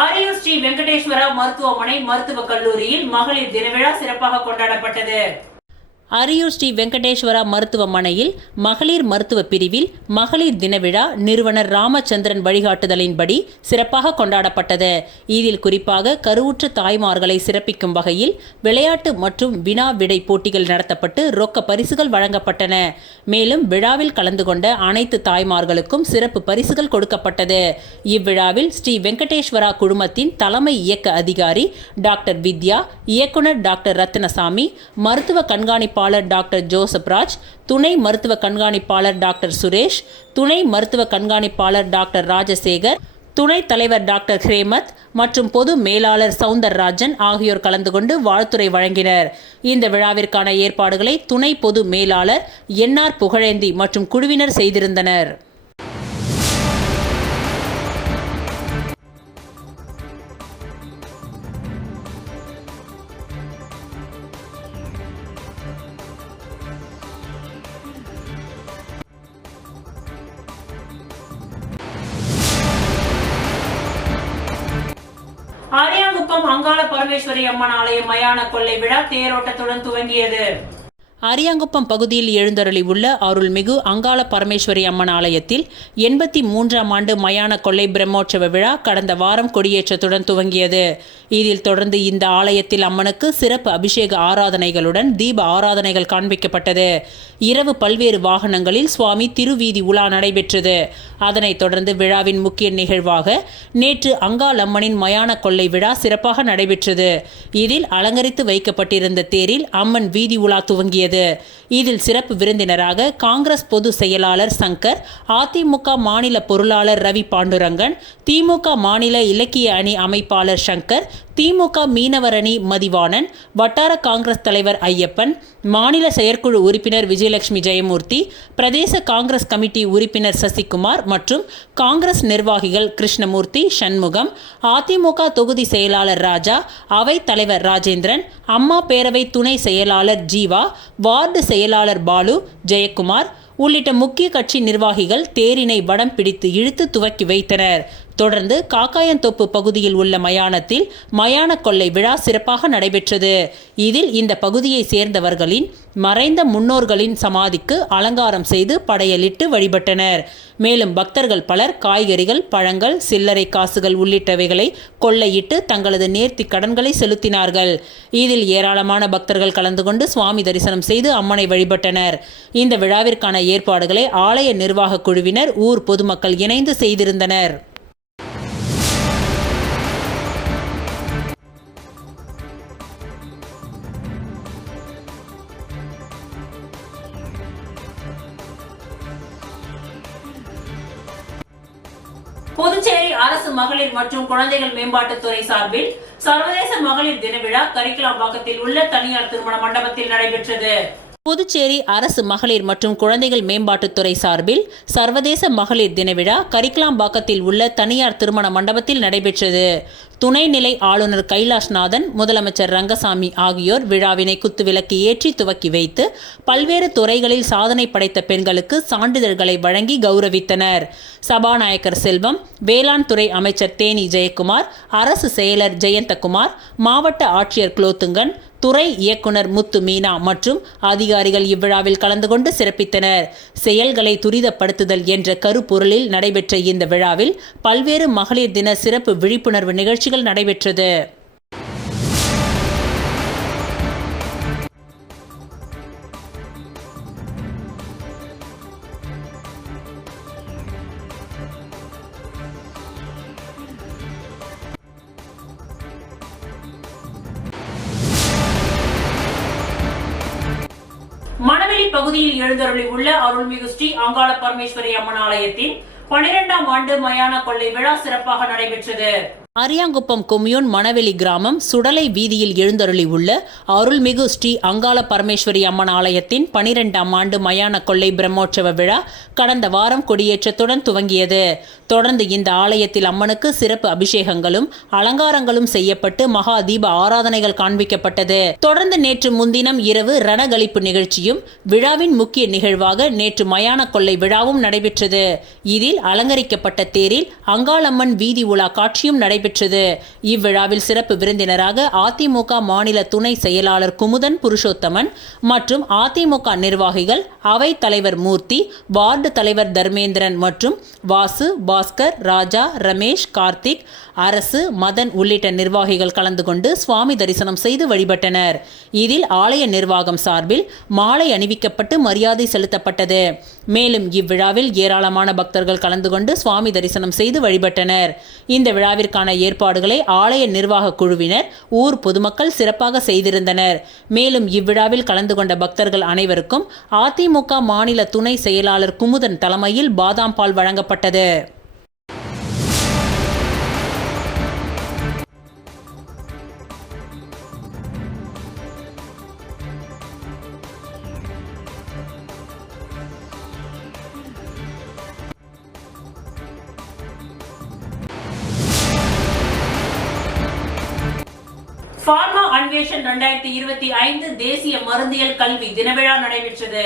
அரியூர் ஸ்ரீ வெங்கடேஸ்வரா மருத்துவமனை மருத்துவக் கல்லூரியில் மகளிர் தின விழா சிறப்பாக கொண்டாடப்பட்டது. அரியூர் ஸ்ரீ வெங்கடேஸ்வரா மருத்துவமனையில் மகளிர் மருத்துவ பிரிவில் மகளிர் தின விழா நிறுவனர் ராமச்சந்திரன் வழிகாட்டுதலின்படி சிறப்பாக கொண்டாடப்பட்டது. இதில் குறிப்பாக கருவுற்ற தாய்மார்களை சிறப்பிக்கும் வகையில் விளையாட்டு மற்றும் வினா விடை போட்டிகள் நடத்தப்பட்டு ரொக்க பரிசுகள் வழங்கப்பட்டன. மேலும் விழாவில் கலந்து கொண்ட அனைத்து தாய்மார்களுக்கும் சிறப்பு பரிசுகள் கொடுக்கப்பட்டது. இவ்விழாவில் ஸ்ரீ வெங்கடேஸ்வரா குழுமத்தின் தலைமை இயக்க அதிகாரி டாக்டர் வித்யா, இயக்குனர் டாக்டர் ரத்னசாமி, மருத்துவ கண்காணிப்பு டாக்டர் ஜோசப் ராஜ், துணை மருத்துவ கண்காணிப்பாளர் டாக்டர் சுரேஷ், துணை மருத்துவ கண்காணிப்பாளர் டாக்டர் ராஜசேகர், துணைத் தலைவர் டாக்டர் ஹேமத் மற்றும் பொது மேலாளர் சவுந்தரராஜன் ஆகியோர் கலந்து கொண்டு வாழ்த்துரை வழங்கினர். இந்த விழாவிற்கான ஏற்பாடுகளை துணை பொது மேலாளர் NR புகழேந்தி மற்றும் குழுவினர் செய்திருந்தனர். அரியாங்குப்பம் அங்காள பரமேஸ்வரி அம்மன் ஆலய மயான கொள்ளை விழா தேரோட்டத்துடன் துவங்கியது. அரியாங்குப்பம் பகுதியில் எழுந்தருளி உள்ள அருள்மிகு அங்காள பரமேஸ்வரி அம்மன் ஆலயத்தில் 83ஆம் ஆண்டு மயான கொள்ளை பிரம்மோற்சவ விழா கடந்த வாரம் கொடியேற்றத்துடன் துவங்கியது. இதில் தொடர்ந்து இந்த ஆலயத்தில் அம்மனுக்கு சிறப்பு அபிஷேக ஆராதனைகளுடன் தீப ஆராதனைகள் காண்பிக்கப்பட்டது. இரவு பல்வேறு வாகனங்களில் சுவாமி திருவீதி உலா நடைபெற்றது. அதனைத் தொடர்ந்து விழாவின் முக்கிய நிகழ்வாக நேற்று அங்காள் அம்மனின் மயான கொள்ளை விழா சிறப்பாக நடைபெற்றது. இதில் அலங்கரித்து வைக்கப்பட்டிருந்த தேரில் அம்மன் வீதி உலா துவங்கியது. இதில் சிறப்பு விருந்தினராக காங்கிரஸ் பொது செயலாளர் சங்கர், அதிமுக மாநில பொருளாளர் ரவி பாண்டுரங்கன், திமுக மாநில இலக்கிய அணி அமைப்பாளர் சங்கர், திமுக மீனவர் அணி மதிவாணன், வட்டார காங்கிரஸ் தலைவர் ஐயப்பன், மாநில செயற்குழு உறுப்பினர் விஜயலட்சுமி ஜெயமூர்த்தி, பிரதேச காங்கிரஸ் கமிட்டி உறுப்பினர் சசிகுமார் மற்றும் காங்கிரஸ் நிர்வாகிகள் கிருஷ்ணமூர்த்தி, சண்முகம், அதிமுக தொகுதி செயலாளர் ராஜா, அவைத் தலைவர் ராஜேந்திரன், அம்மா பேரவை துணை செயலாளர் ஜீவா, வார்டு செயலாளர் பாலு, ஜெயக்குமார் உள்ளிட்ட முக்கிய கட்சி நிர்வாகிகள் தேரினை வடம் பிடித்து இழுத்து துவக்கி வைத்தனர். தொடர்ந்து காக்காயந்தோப்பு பகுதியில் உள்ள மயானத்தில் மயான கொள்ளை விழா சிறப்பாக நடைபெற்றது. இதில் இந்த பகுதியை சேர்ந்தவர்களின் மறைந்த முன்னோர்களின் சமாதிக்கு அலங்காரம் செய்து படையலிட்டு வழிபட்டனர். மேலும் பக்தர்கள் பலர் காய்கறிகள், பழங்கள், சில்லறை காசுகள் உள்ளிட்டவைகளை கொள்ளையிட்டு தங்களது நேர்த்தி கடன்களை செலுத்தினார்கள். இதில் ஏராளமான பக்தர்கள் கலந்து கொண்டு சுவாமி தரிசனம் செய்து அம்மனை வழிபட்டனர். இந்த விழாவிற்கான ஏற்பாடுகளை ஆலய நிர்வாக குழுவினர், ஊர் பொதுமக்கள் இணைந்து செய்திருந்தனர். புதுச்சேரி அரசு மகளிர் மற்றும் குழந்தைகள் மேம்பாட்டுத்துறை சார்பில் சர்வதேச மகளிர் தின விழா கரிக்கலாம்பாக்கத்தில் உள்ள தனியார் திருமண மண்டபத்தில் நடைபெற்றது. புதுச்சேரி அரசு மகளிர் மற்றும் குழந்தைகள் மேம்பாட்டுத்துறை சார்பில் சர்வதேச மகளிர் தின விழா கரிக்கலாம்பாக்கத்தில் உள்ள தனியார் திருமண மண்டபத்தில் நடைபெற்றது. துணைநிலை ஆளுநர் கைலாஷ்நாதன், முதலமைச்சர் ரங்கசாமி ஆகியோர் விழாவினை குத்துவிளக்கு ஏற்றி துவக்கி வைத்து பல்வேறு துறைகளில் சாதனை படைத்த பெண்களுக்கு சான்றிதழ்களை வழங்கி கௌரவித்தனர். சபாநாயகர் செல்வம், வேளாண் துறை அமைச்சர் தேனி ஜெயக்குமார், அரசு செயலர் ஜெயந்தகுமார், மாவட்ட ஆட்சியர் குலோத்துங்கன், துறை இயக்குனர் முத்து மீனா மற்றும் அதிகாரிகள் இவ்விழாவில் கலந்து கொண்டு சிறப்பித்தனர். செயல்களை துரிதப்படுத்துதல் என்ற கருப்பொருளில் நடைபெற்ற இந்த விழாவில் பல்வேறு மகளிர் தின சிறப்பு விழிப்புணர்வு நிகழ்ச்சிகள் நடைபெற்றது. மணவெளி பகுதியில் எழுந்தருளி உள்ள அருள்மிகு ஸ்ரீ அங்காள பரமேஸ்வரி அம்மன் ஆலயத்தின் 12ஆம் ஆண்டு மயான கொள்ளை விழா சிறப்பாக நடைபெற்றது. அரியாங்குப்பம் கொம்யூன் மணவெளி கிராமம் சுடலை வீதியில் எழுந்தருளி உள்ள அருள்மிகு ஸ்ரீ அங்காள பரமேஸ்வரி அம்மன் ஆலயத்தின் 12ஆம் ஆண்டு மயான கொள்ளை பிரம்மோற்சவ விழா கடந்த வாரம் கொடியேற்றத்துடன் துவங்கியது. தொடர்ந்து இந்த ஆலயத்தில் அம்மனுக்கு சிறப்பு அபிஷேகங்களும் அலங்காரங்களும் செய்யப்பட்டு மகா தீப ஆராதனைகள் காண்பிக்கப்பட்டது. தொடர்ந்து நேற்று முன்தினம் இரவு ரணகளிப்பு நிகழ்ச்சியும் விழாவின் முக்கிய நிகழ்வாக நேற்று மயான கொள்ளை விழாவும் நடைபெற்றது. இதில் அலங்கரிக்கப்பட்ட தேரில் அங்காளம்மன் வீதி உலா காட்சியும் நடைபெற்றது. இவ்விழாவில் சிறப்பு விருந்தினராக அதிமுக மாநில துணை செயலாளர் குமுதன் புருஷோத்தமன் மற்றும் அதிமுக நிர்வாகிகள், அவைத் தலைவர் மூர்த்தி, வார்டு தலைவர் தர்மேந்திரன் மற்றும் வாசு, பாஸ்கர், ராஜா, ரமேஷ், கார்த்திக், அரசு, மதன் உள்ளிட்ட நிர்வாகிகள் கலந்து கொண்டு சுவாமி தரிசனம் செய்து வழிபட்டனர். இதில் ஆலய நிர்வாகம் சார்பில் மாலை அணிவிக்கப்பட்டு மரியாதை செலுத்தப்பட்டது. மேலும் இவ்விழாவில் ஏராளமான பக்தர்கள் கலந்து கொண்டு சுவாமி தரிசனம் செய்து வழிபட்டனர். இந்த விழாவிற்கான ஏற்பாடுகளை ஆலய நிர்வாக குழுவினர், ஊர் பொதுமக்கள் சிறப்பாக செய்திருந்தனர். மேலும் இவ்விழாவில் கலந்து கொண்ட பக்தர்கள் அனைவருக்கும் அதிமுக மாநில துணை செயலாளர் குமுதன் தலைமையில் பாதாம் பால் வழங்கப்பட்டது. ஃபார்மா அன்வேஷன் 2025 தேசிய மருந்தியல் கல்வி தினவிழா நடைபெற்றது.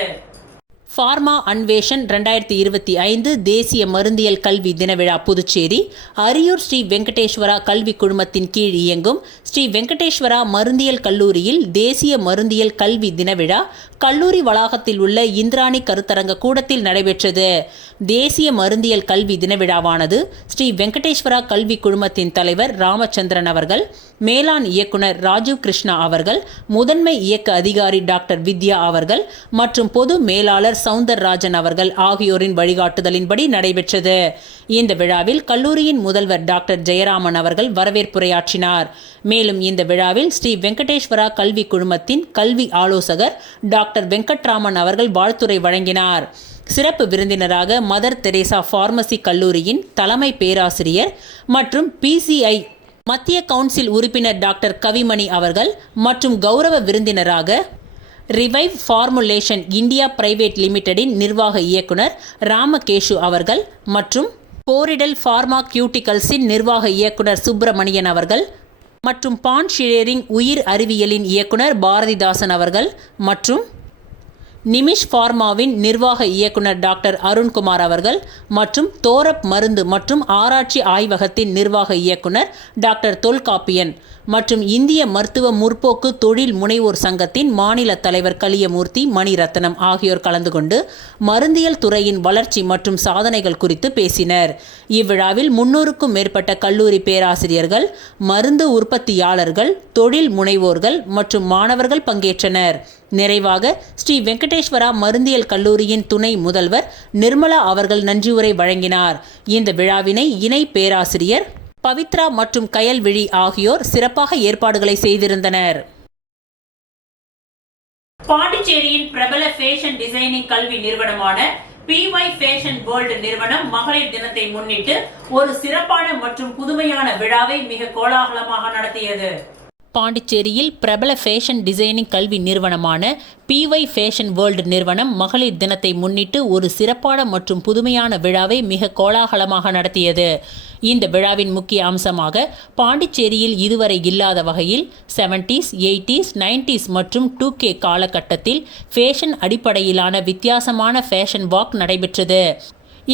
ஃபார்மா அன்வேஷன் 2025 தேசிய மருந்தியல் கல்வி தினவிழா புதுச்சேரி அரியூர் ஸ்ரீ வெங்கடேஸ்வரா கல்வி குழுமத்தின் கீழ் இயங்கும் ஸ்ரீ வெங்கடேஸ்வரா மருந்தியல் கல்லூரியில் தேசிய மருந்தியல் கல்வி தின விழா கல்லூரி வளாகத்தில் உள்ள இந்திராணி கருத்தரங்க கூடத்தில் நடைபெற்றது. தேசிய மருந்தியல் கல்வி தின விழாவானது ஸ்ரீ வெங்கடேஸ்வரா கல்வி குழுமத்தின் தலைவர் ராமச்சந்திரன் அவர்கள், மேலாண் இயக்குனர் ராஜீவ் கிருஷ்ணா அவர்கள், முதன்மை இயக்க அதிகாரி டாக்டர் வித்யா அவர்கள் மற்றும் பொது மேலாளர் சவுந்தரராஜன் அவர்கள் ஆகியோரின் வழிகாட்டுதலின்படி நடைபெற்றது. இந்த விழாவில் கல்லூரியின் முதல்வர் டாக்டர் ஜெயராமன் அவர்கள் வரவேற்புரையாற்றினார். மேலும் இந்த விழாவில் ஸ்ரீ வெங்கடேஸ்வரா கல்வி குழுமத்தின் கல்வி ஆலோசகர் டாக்டர் வெங்கட்ராமன் அவர்கள் வாழ்த்துரை வழங்கினார். சிறப்பு விருந்தினராக மதர் தெரேசா பார்மசி கல்லூரியின் தலைமை பேராசிரியர் மற்றும் PCI மத்திய கவுன்சில் உறுப்பினர் டாக்டர் கவிமணி அவர்கள் மற்றும் கௌரவ விருந்தினராக ரிவைவ் ஃபார்முலேஷன் இந்தியா பிரைவேட் லிமிடெடின் நிர்வாக இயக்குனர் ராமகேஷு அவர்கள் மற்றும் போரிடல் ஃபார்மாகியூட்டிகல்ஸின் நிர்வாக இயக்குனர் சுப்பிரமணியன் அவர்கள் மற்றும் பான் ஷியரிங் உயிர் அறிவியலின் இயக்குனர் பாரதிதாசன் அவர்கள் மற்றும் நிமிஷ் ஃபார்மாவின் நிர்வாக இயக்குனர் டாக்டர் அருண்குமார் அவர்கள் மற்றும் தோரப் மருந்து மற்றும் ஆராய்ச்சி ஆய்வகத்தின் நிர்வாக இயக்குனர் டாக்டர் தொல்காப்பியன் மற்றும் இந்திய மருத்துவ முற்போக்கு தொழில் முனைவோர் சங்கத்தின் மாநில தலைவர் கலியமூர்த்தி மணிரத்னம் ஆகியோர் கலந்து கொண்டு மருந்தியல் துறையின் வளர்ச்சி மற்றும் சாதனைகள் குறித்து பேசினர். இவ்விழாவில் 300க்கும் மேற்பட்ட கல்லூரி பேராசிரியர்கள், மருந்து உற்பத்தியாளர்கள், தொழில் முனைவோர்கள் மற்றும் மாணவர்கள் பங்கேற்றனர். நிறைவாக ஸ்ரீ வெங்கடேஸ்வரா மருந்தியல் கல்லூரியின் துணை முதல்வர் நிர்மலா அவர்கள் நன்றியுரை வழங்கினார். இந்த விழாவினை இணை பேராசிரியர் பவித்ரா மற்றும் கயல்விழி ஆகியோர் சிறப்பாக ஏற்பாடுகளை செய்திருந்தனர். பாண்டிச்சேரியின் பிரபல ஃபேஷன் டிசைனிங் கல்வி நிறுவனமான PY ஃபேஷன் வேர்ல்டு நிறுவனம் மகளிர் தினத்தை முன்னிட்டு ஒரு சிறப்பான மற்றும் புதுமையான விழாவை மிக கோலாகலமாக நடத்தியது. பாண்டிச்சேரியில் பிரபல ஃபேஷன் டிசைனிங் கல்வி நிறுவனமான PY ஃபேஷன் வேர்ல்டு நிறுவனம் மகளிர் தினத்தை முன்னிட்டு ஒரு சிறப்பான மற்றும் புதுமையான விழாவை மிக கோலாகலமாக நடத்தியது. இந்த விழாவின் முக்கிய அம்சமாக பாண்டிச்சேரியில் இதுவரை இல்லாத வகையில் 70s, 80s, 90s மற்றும் 2K காலகட்டத்தில் ஃபேஷன் அடிப்படையிலான வித்தியாசமான ஃபேஷன் வாக் நடைபெற்றது.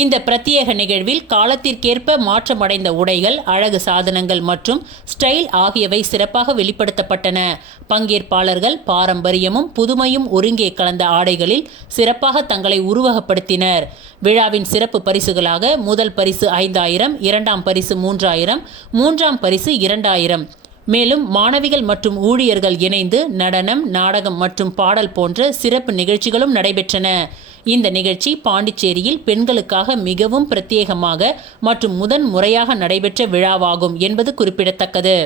இந்த பிரத்யேக நிகழ்வில் காலத்திற்கேற்ப மாற்றமடைந்த உடைகள், அழகு சாதனங்கள் மற்றும் ஸ்டைல் ஆகியவை சிறப்பாக வெளிப்படுத்தப்பட்டன. பங்கேற்பாளர்கள் பாரம்பரியமும் புதுமையும் ஒருங்கே கலந்த ஆடைகளில் சிறப்பாக தங்களை உருவகப்படுத்தினர். விழாவின் சிறப்பு பரிசுகளாக முதல் பரிசு 5000, இரண்டாம் பரிசு 3000, மூன்றாம் பரிசு 2000. மேலும் மாணவிகள் மற்றும் ஊழியர்கள் இணைந்து நடனம், நாடகம் மற்றும் பாடல் போன்ற சிறப்பு நிகழ்ச்சிகளும் நடைபெற்றன. இந்த நிகழ்ச்சி பாண்டிச்சேரியில் பெண்களுக்காக மிகவும் பிரத்யேகமாக மற்றும் முதன் முறையாக நடைபெற்ற விழாவாகும் என்பது குறிப்பிடத்தக்கது.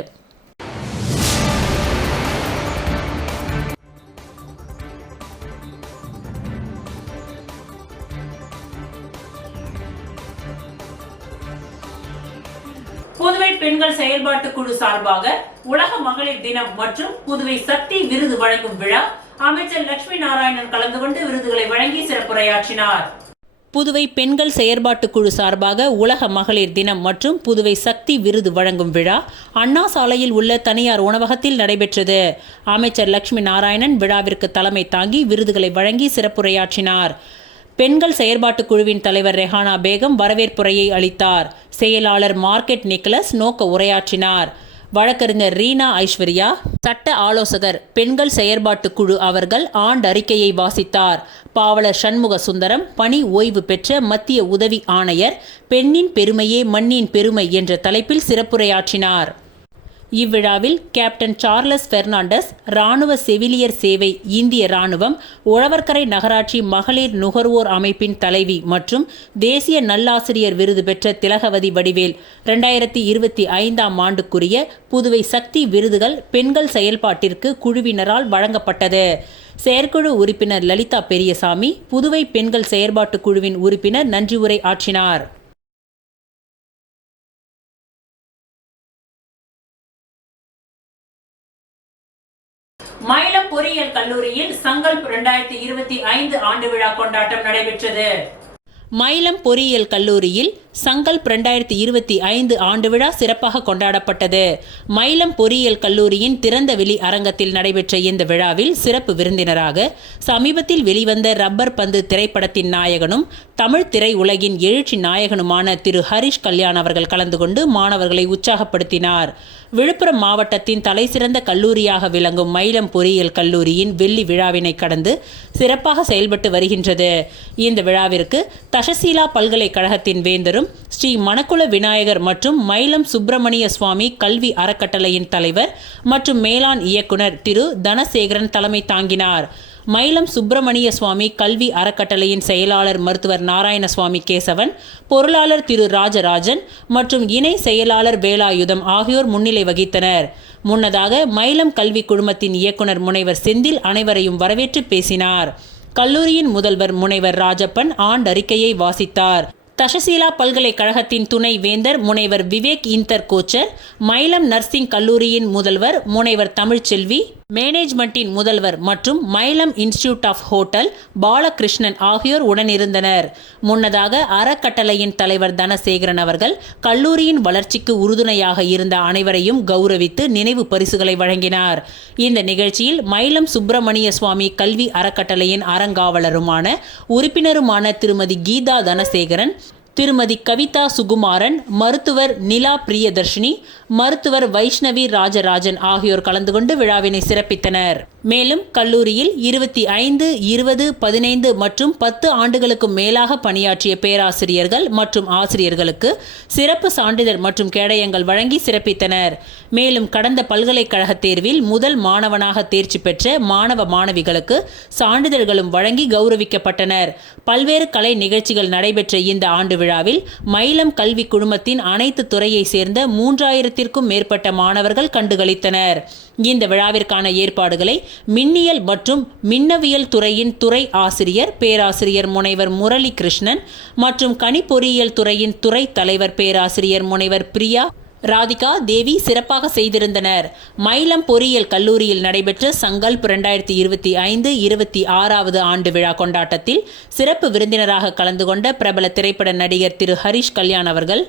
புதுவை பெண்கள் செயல்பாட்டு குழு சார்பாக உலக மகளிர் தினம் மற்றும் புதுவை சக்தி விருது வழங்கும் விழா அமைச்சர் லட்சுமி நாராயணன் கலந்து கொண்டு விருதுகளை வழங்கி சிறப்புரையாற்றினார். புதுவை பெண்கள் செயற்பாட்டு குழு சார்பாக உலக மகளிர் தினம் மற்றும் புதுவை சக்தி விருது வழங்கும் விழா அண்ணா சாலையில் உள்ள தனியார் உணவகத்தில் நடைபெற்றது. அமைச்சர் லட்சுமி நாராயணன் விழாவிற்கு தலைமை தாங்கி விருதுகளை வழங்கி சிறப்புரையாற்றினார். பெண்கள் செயற்பாட்டு குழுவின் தலைவர் ரெஹானா பேகம் வரவேற்புரையை அளித்தார். செயலாளர் மார்க்கெட் நிக்கலஸ் நோக்க உரையாற்றினார். வழக்கறிஞர் ரீனா ஐஸ்வர்யா, சட்ட ஆலோசகர் பெண்கள் செயற்பாட்டு குழு அவர்கள் ஆண்டறிக்கையை வாசித்தார். பாவலர் சண்முக சுந்தரம், பணி ஓய்வு பெற்ற மத்திய உதவி ஆணையர், பெண்ணின் பெருமையே மண்ணின் பெருமை என்ற தலைப்பில் சிறப்புரையாற்றினார். இவ்விழாவில் கேப்டன் சார்லஸ் பெர்னாண்டஸ், இராணுவ செவிலியர் சேவை, இந்திய இராணுவம், உழவர்கரை நகராட்சி மகளிர் நுகர்வோர் அமைப்பின் தலைவி மற்றும் தேசிய நல்லாசிரியர் விருது பெற்ற திலகவதி வடிவேல் 2025ஆம் ஆண்டுக்குரிய புதுவை சக்தி விருதுகள் பெண்கள் செயல்பாட்டிற்கு குழுவினரால் வழங்கப்பட்டது. செயற்குழு உறுப்பினர் லலிதா பெரியசாமி, புதுவை பெண்கள் செயற்பாட்டு குழுவின் உறுப்பினர் நன்றி உரை ஆற்றினார். மயிலம் பொறியியல் கல்லூரியில் சங்கல்ப் 2025 ஆண்டு விழா கொண்டாட்டம் நடைபெற்றது. மயிலம் பொறியியல் கல்லூரியில் சங்கல்ப் 2025 ஆண்டு விழா சிறப்பாக கொண்டாடப்பட்டது. மயிலம் பொறியியல் கல்லூரியின் திறந்தவெளி அரங்கத்தில் நடைபெற்ற இந்த விழாவில் சிறப்பு விருந்தினராக சமீபத்தில் வெளிவந்த ரப்பர் பந்து திரைப்படத்தின் நாயகனும் தமிழ் திரை உலகின் எழுச்சி நாயகனுமான திரு ஹரிஷ் கல்யாண் அவர்கள் கலந்து கொண்டு மாணவர்களை உற்சாகப்படுத்தினார். விழுப்புரம் மாவட்டத்தின் தலைசிறந்த கல்லூரியாக விளங்கும் மயிலம் பொறியியல் கல்லூரியின் வெள்ளி விழாவினை கடந்து சிறப்பாக செயல்பட்டு வருகின்றது. இந்த விழாவிற்கு தஷசீலா பல்கலைக்கழகத்தின் வேந்தரும் ஸ்ரீ மணக்குள விநாயகர் மற்றும் மயிலம் சுப்பிரமணிய சுவாமி கல்வி அறக்கட்டளையின் தலைவர் மற்றும் மேலாண் இயக்குனர் திரு தனசேகரன் தலைமை தாங்கினார். மயிலம் சுப்பிரமணிய சுவாமி கல்வி அறக்கட்டளையின் செயலாளர் மருத்துவர் நாராயணசுவாமி கேசவன், பொருளாளர் திரு ராஜராஜன் மற்றும் இணை செயலாளர் வேலாயுதம் ஆகியோர் முன்னிலை வகித்தனர். முன்னதாக மயிலம் கல்வி குழுமத்தின் இயக்குனர் முனைவர் செந்தில் அனைவரையும் வரவேற்று பேசினார். கல்லூரியின் முதல்வர் முனைவர் ராஜப்பன் ஆண்டறிக்கையை வாசித்தார். தஷசீலா பல்கலைக்கழகத்தின் துணை வேந்தர் முனைவர் விவேக் இன்தர் கோச்சர், மயிலம் நர்சிங் கல்லூரியின் முதல்வர் முனைவர் தமிழ்ச்செல்வி, மேனேஜ்மெண்டின் முதல்வர் மற்றும் Mailam institute of hotel Balakrishnan ஆகியோர் உடனிருந்தனர். முன்னதாக அறக்கட்டளையின் தலைவர் தனசேகரன் அவர்கள் கல்லூரியின் வளர்ச்சிக்கு உறுதுணையாக இருந்த அனைவரையும் கௌரவித்து நினைவு பரிசுகளை வழங்கினார். இந்த நிகழ்ச்சியில் மயிலம் சுப்பிரமணிய சுவாமி கல்வி அறக்கட்டளையின் அறங்காவலருமான உறுப்பினருமான திருமதி கீதா தனசேகரன், திருமதி கவிதா சுகுமாரன், மருத்துவர் நிலா பிரியதர்ஷினி, மருத்துவர் வைஷ்ணவி ராஜராஜன் ஆகியோர் கலந்து கொண்டு விழாவினை சிறப்பித்தனர். மேலும் கல்லூரியில் 25, 20, 15 மற்றும் 10 ஆண்டுகளுக்கு மேலாக பணியாற்றிய பேராசிரியர்கள் மற்றும் ஆசிரியர்களுக்கு சிறப்பு சான்றிதழ் மற்றும் கேடயங்கள் வழங்கி சிறப்பித்தனர். மேலும் கடந்த பல்கலைக்கழக தேர்வில் முதல் மாணவனாக தேர்ச்சி பெற்ற மாணவ மாணவிகளுக்கு சான்றிதழ்களும் வழங்கி கௌரவிக்கப்பட்டனர். பல்வேறு கலை நிகழ்ச்சிகள் நடைபெற்ற இந்த ஆண்டு விழாவில் மயிலம் கல்வி குழுமத்தின் அனைத்து துறையை சேர்ந்த 3000த்திற்கும் மேற்பட்ட மாணவர்கள் கண்டுகளித்தனர். இந்த விழாவிற்கான ஏற்பாடுகளை மின்னியல் மற்றும் மின்னவியல் துறையின் துறை ஆசிரியர் பேராசிரியர் முனைவர் முரளி கிருஷ்ணன் மற்றும் கணிப்பொறியியல் துறையின் துறை தலைவர் பேராசிரியர் முனைவர் பிரியா ராதிகா தேவி சிறப்பாக செய்திருந்தனர். மயிலம் பொறியியல் கல்லூரியில் நடைபெற்ற சங்கல்ப் 2025-26வது ஆண்டு விழா கொண்டாட்டத்தில் சிறப்பு விருந்தினராக கலந்து கொண்ட பிரபல திரைப்பட நடிகர் திரு ஹரிஷ் கல்யாண் அவர்கள்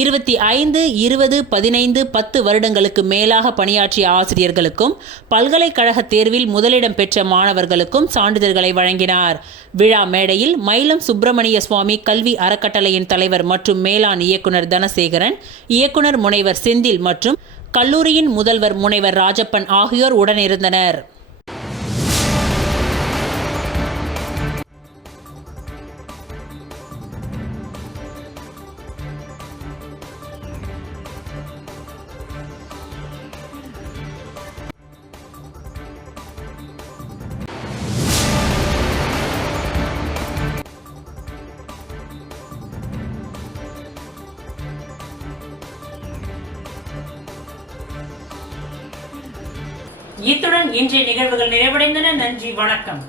25, 20, 15, 10 வருடங்களுக்கு மேலாக பணியாற்றிய ஆசிரியர்களுக்கும் பல்கலைக்கழக தேர்வில் முதலிடம் பெற்ற மாணவர்களுக்கும் சான்றிதழ்களை வழங்கினார். விழா மேடையில் மயிலம் சுப்பிரமணிய சுவாமி கல்வி அறக்கட்டளையின் தலைவர் மற்றும் மேலாண் இயக்குனர் தனசேகரன், இயக்குனர் முனைவர் செந்தில் மற்றும் கல்லூரியின் முதல்வர் முனைவர் ராஜப்பன் ஆகியோர் உடனிருந்தனர். இத்துடன் இன்றைய நிகழ்வுகள் நிறைவடைந்தன. நன்றி, வணக்கம்.